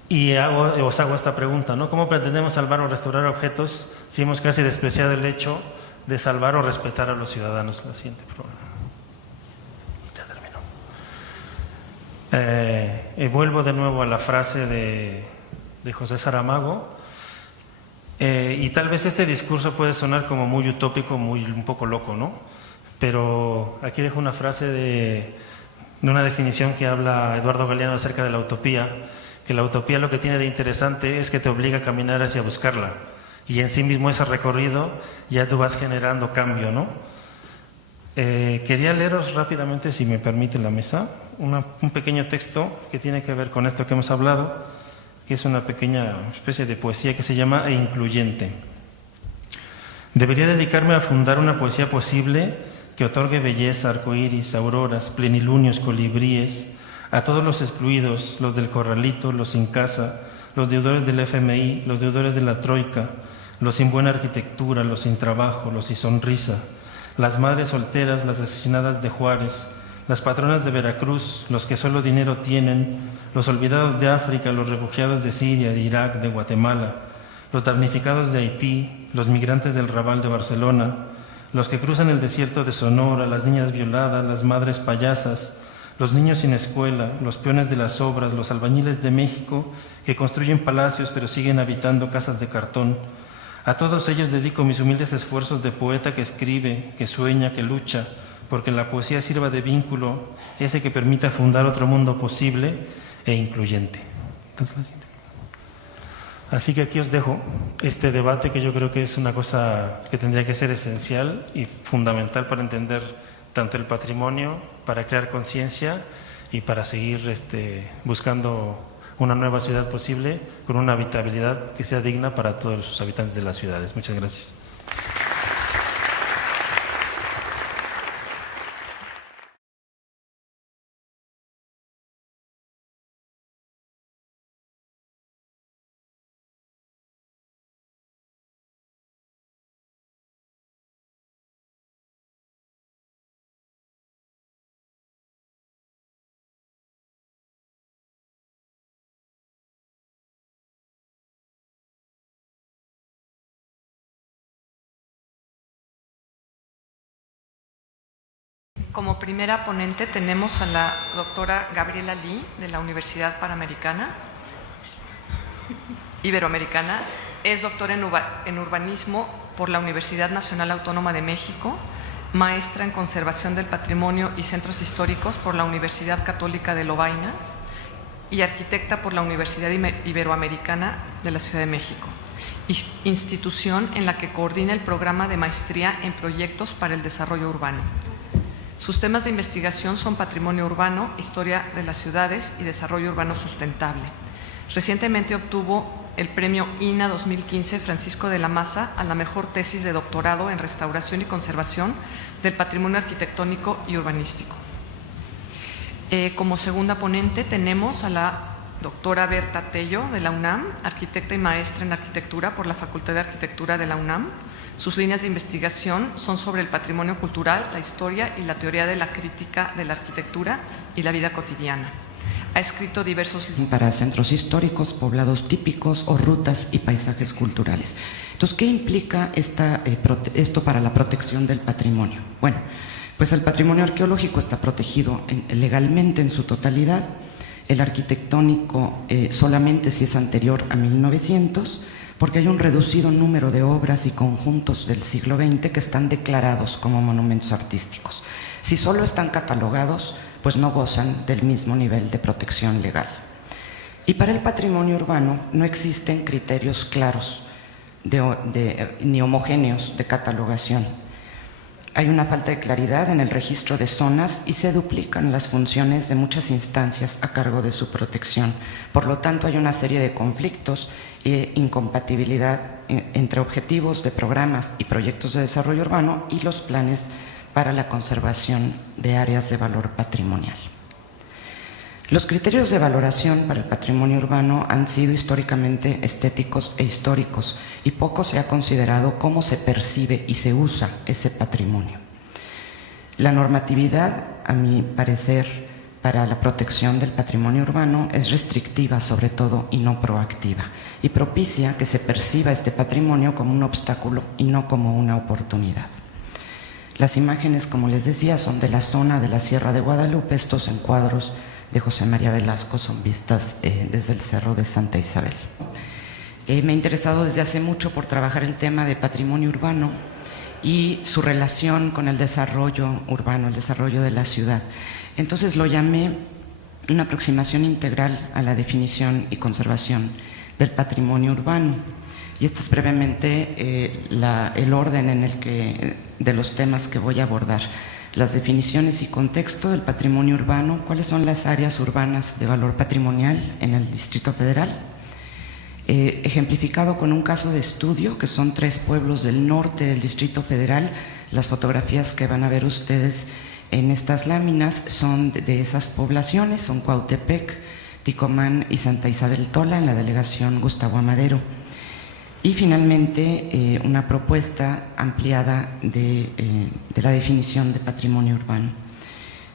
y os hago esta pregunta, ¿no? ¿Cómo pretendemos salvar o restaurar objetos si hemos casi despreciado el hecho de salvar o respetar a los ciudadanos? La siguiente, por favor. Ya termino. Vuelvo de nuevo a la frase de José Saramago, y tal vez este discurso puede sonar como muy utópico, un poco loco, ¿no? Pero aquí dejo una frase de una definición que habla Eduardo Galeano acerca de la utopía, que la utopía lo que tiene de interesante es que te obliga a caminar hacia buscarla, y en sí mismo ese recorrido ya tú vas generando cambio, ¿no? Quería leeros rápidamente, si me permite la mesa, un pequeño texto que tiene que ver con esto que hemos hablado, que es una pequeña especie de poesía que se llama E Incluyente. Debería dedicarme a fundar una poesía posible que otorgue belleza, arcoíris, auroras, plenilunios, colibríes, a todos los excluidos, los del corralito, los sin casa, los deudores del FMI, los deudores de la Troika, los sin buena arquitectura, los sin trabajo, los sin sonrisa, las madres solteras, las asesinadas de Juárez, las patronas de Veracruz, los que solo dinero tienen, los olvidados de África, los refugiados de Siria, de Irak, de Guatemala, los damnificados de Haití, los migrantes del Raval de Barcelona, los que cruzan el desierto de Sonora, las niñas violadas, las madres payasas, los niños sin escuela, los peones de las obras, los albañiles de México que construyen palacios pero siguen habitando casas de cartón. A todos ellos dedico mis humildes esfuerzos de poeta que escribe, que sueña, que lucha, porque la poesía sirva de vínculo, ese que permita fundar otro mundo posible e incluyente. Entonces, la siguiente. Así que aquí os dejo este debate que yo creo que es una cosa que tendría que ser esencial y fundamental para entender tanto el patrimonio, para crear conciencia y para seguir buscando una nueva ciudad posible con una habitabilidad que sea digna para todos sus habitantes de las ciudades. Muchas gracias. Como primera ponente tenemos a la doctora Gabriela Lee, de la Universidad Iberoamericana. Es doctora en urbanismo por la Universidad Nacional Autónoma de México, maestra en conservación del patrimonio y centros históricos por la Universidad Católica de Lovaina y arquitecta por la Universidad Iberoamericana de la Ciudad de México, institución en la que coordina el programa de maestría en proyectos para el desarrollo urbano. Sus temas de investigación son patrimonio urbano, historia de las ciudades y desarrollo urbano sustentable. Recientemente obtuvo el premio INA 2015 Francisco de la Maza a la mejor tesis de doctorado en restauración y conservación del patrimonio arquitectónico y urbanístico. Como segunda ponente tenemos a la doctora Berta Tello, de la UNAM, arquitecta y maestra en arquitectura por la Facultad de Arquitectura de la UNAM. Sus líneas de investigación son sobre el patrimonio cultural, la historia y la teoría de la crítica de la arquitectura y la vida cotidiana. Ha escrito diversos libros para centros históricos, poblados típicos o rutas y paisajes culturales. Entonces, ¿qué implica esto para la protección del patrimonio? Bueno, pues el patrimonio arqueológico está protegido legalmente en su totalidad. el arquitectónico solamente si es anterior a 1900, porque hay un reducido número de obras y conjuntos del siglo XX que están declarados como monumentos artísticos. Si solo están catalogados, pues no gozan del mismo nivel de protección legal. Y para el patrimonio urbano no existen criterios claros ni homogéneos de catalogación. Hay una falta de claridad en el registro de zonas y se duplican las funciones de muchas instancias a cargo de su protección. Por lo tanto, hay una serie de conflictos e incompatibilidad entre objetivos de programas y proyectos de desarrollo urbano y los planes para la conservación de áreas de valor patrimonial. Los criterios de valoración para el patrimonio urbano han sido históricamente estéticos e históricos y poco se ha considerado cómo se percibe y se usa ese patrimonio. La normatividad, a mi parecer, para la protección del patrimonio urbano es restrictiva sobre todo y no proactiva, y propicia que se perciba este patrimonio como un obstáculo y no como una oportunidad. Las imágenes, como les decía, son de la zona de la Sierra de Guadalupe. Estos encuadros de José María Velasco son vistas desde el Cerro de Santa Isabel. Me he interesado desde hace mucho por trabajar el tema de patrimonio urbano y su relación con el desarrollo urbano, el desarrollo de la ciudad. Entonces lo llamé una aproximación integral a la definición y conservación del patrimonio urbano. Y este es brevemente el orden en el de los temas que voy a abordar. Las definiciones y contexto del patrimonio urbano, cuáles son las áreas urbanas de valor patrimonial en el Distrito Federal, ejemplificado con un caso de estudio que son 3 pueblos del norte del Distrito Federal. Las fotografías que van a ver ustedes en estas láminas son de esas poblaciones, son Cuautepec, Ticomán y Santa Isabel Tola en la delegación Gustavo Amadero. Y finalmente una propuesta ampliada de la definición de patrimonio urbano.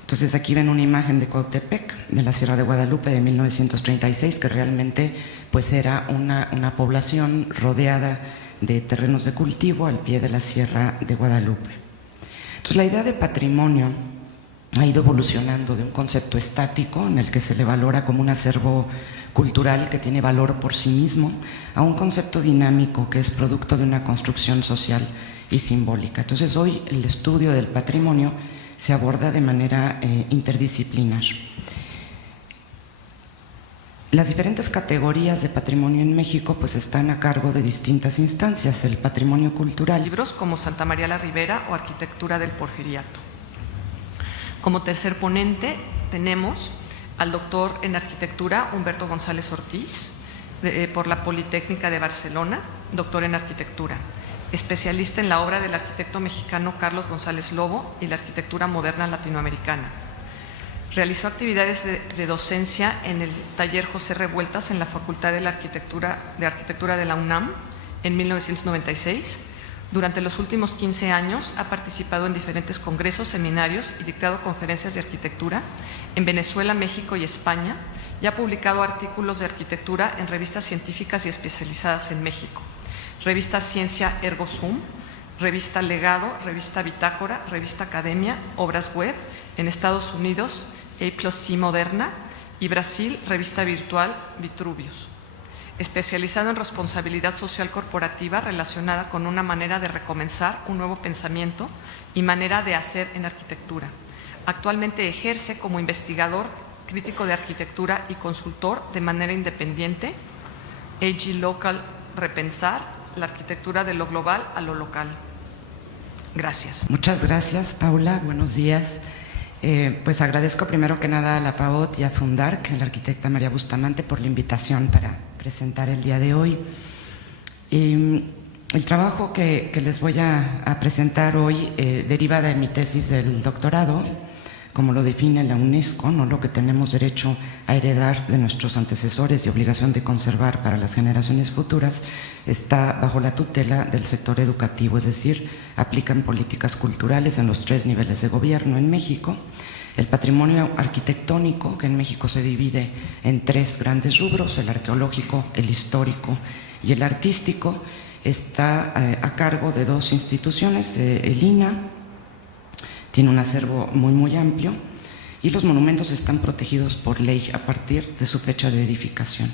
Entonces aquí ven una imagen de Cuautepec, de la Sierra de Guadalupe de 1936, que realmente pues era una población rodeada de terrenos de cultivo al pie de la Sierra de Guadalupe. Entonces la idea de patrimonio ha ido evolucionando de un concepto estático en el que se le valora como un acervo cultural que tiene valor por sí mismo, a un concepto dinámico que es producto de una construcción social y simbólica. Entonces hoy el estudio del patrimonio se aborda de manera interdisciplinar. Las diferentes categorías de patrimonio en México pues están a cargo de distintas instancias. El patrimonio cultural. Libros como Santa María la Ribera o Arquitectura del Porfiriato. Como tercer ponente tenemos al doctor en arquitectura Humberto González Ortiz, por la Politécnica de Barcelona, doctor en arquitectura, especialista en la obra del arquitecto mexicano Carlos González Lobo y la arquitectura moderna latinoamericana. Realizó actividades de docencia en el taller José Revueltas en la Facultad de Arquitectura de la UNAM en 1996. Durante los últimos 15 años ha participado en diferentes congresos, seminarios y dictado conferencias de arquitectura en Venezuela, México y España, y ha publicado artículos de arquitectura en revistas científicas y especializadas en México: Revista Ciencia Ergo Sum, Revista Legado, Revista Bitácora, Revista Academia, Obras Web, en Estados Unidos, A+C Moderna, y Brasil, Revista Virtual Vitruvius. Especializado en responsabilidad social corporativa relacionada con una manera de recomenzar un nuevo pensamiento y manera de hacer en arquitectura. Actualmente ejerce como investigador, crítico de arquitectura y consultor de manera independiente. AG Local Repensar, la arquitectura de lo global a lo local. Gracias. Muchas gracias, Paula. Buenos días. Pues agradezco primero que nada a la PAOT y a Fundarc, a la arquitecta María Bustamante, por la invitación para presentar el día de hoy. El trabajo que les voy a presentar hoy deriva de mi tesis del doctorado, como lo define la UNESCO, ¿no? Lo que tenemos derecho a heredar de nuestros antecesores y obligación de conservar para las generaciones futuras está bajo la tutela del sector educativo, es decir, aplican políticas culturales en los 3 niveles de gobierno en México. El patrimonio arquitectónico, que en México se divide en 3 grandes rubros: el arqueológico, el histórico y el artístico, está a cargo de 2 instituciones. El INAH tiene un acervo muy amplio, y los monumentos están protegidos por ley a partir de su fecha de edificación.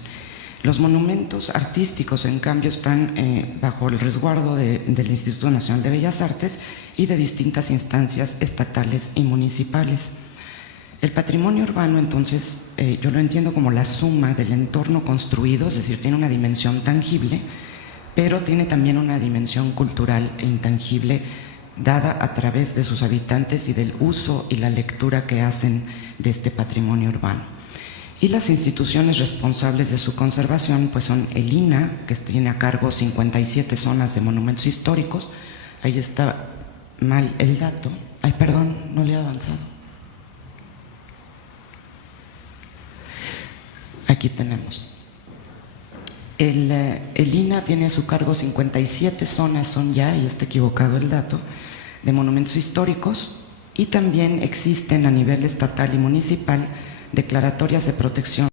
Los monumentos artísticos, en cambio, están bajo el resguardo del Instituto Nacional de Bellas Artes y de distintas instancias estatales y municipales. El patrimonio urbano, entonces, yo lo entiendo como la suma del entorno construido, es decir, tiene una dimensión tangible, pero tiene también una dimensión cultural e intangible dada a través de sus habitantes y del uso y la lectura que hacen de este patrimonio urbano. Y las instituciones responsables de su conservación pues son el INAH, que tiene a cargo 57 zonas de monumentos históricos. Ahí está mal el dato. Ay, perdón, no le he avanzado. Aquí tenemos. El INAH tiene a su cargo 57 zonas, son ya, y está equivocado el dato, de monumentos históricos, y también existen a nivel estatal y municipal declaratorias de protección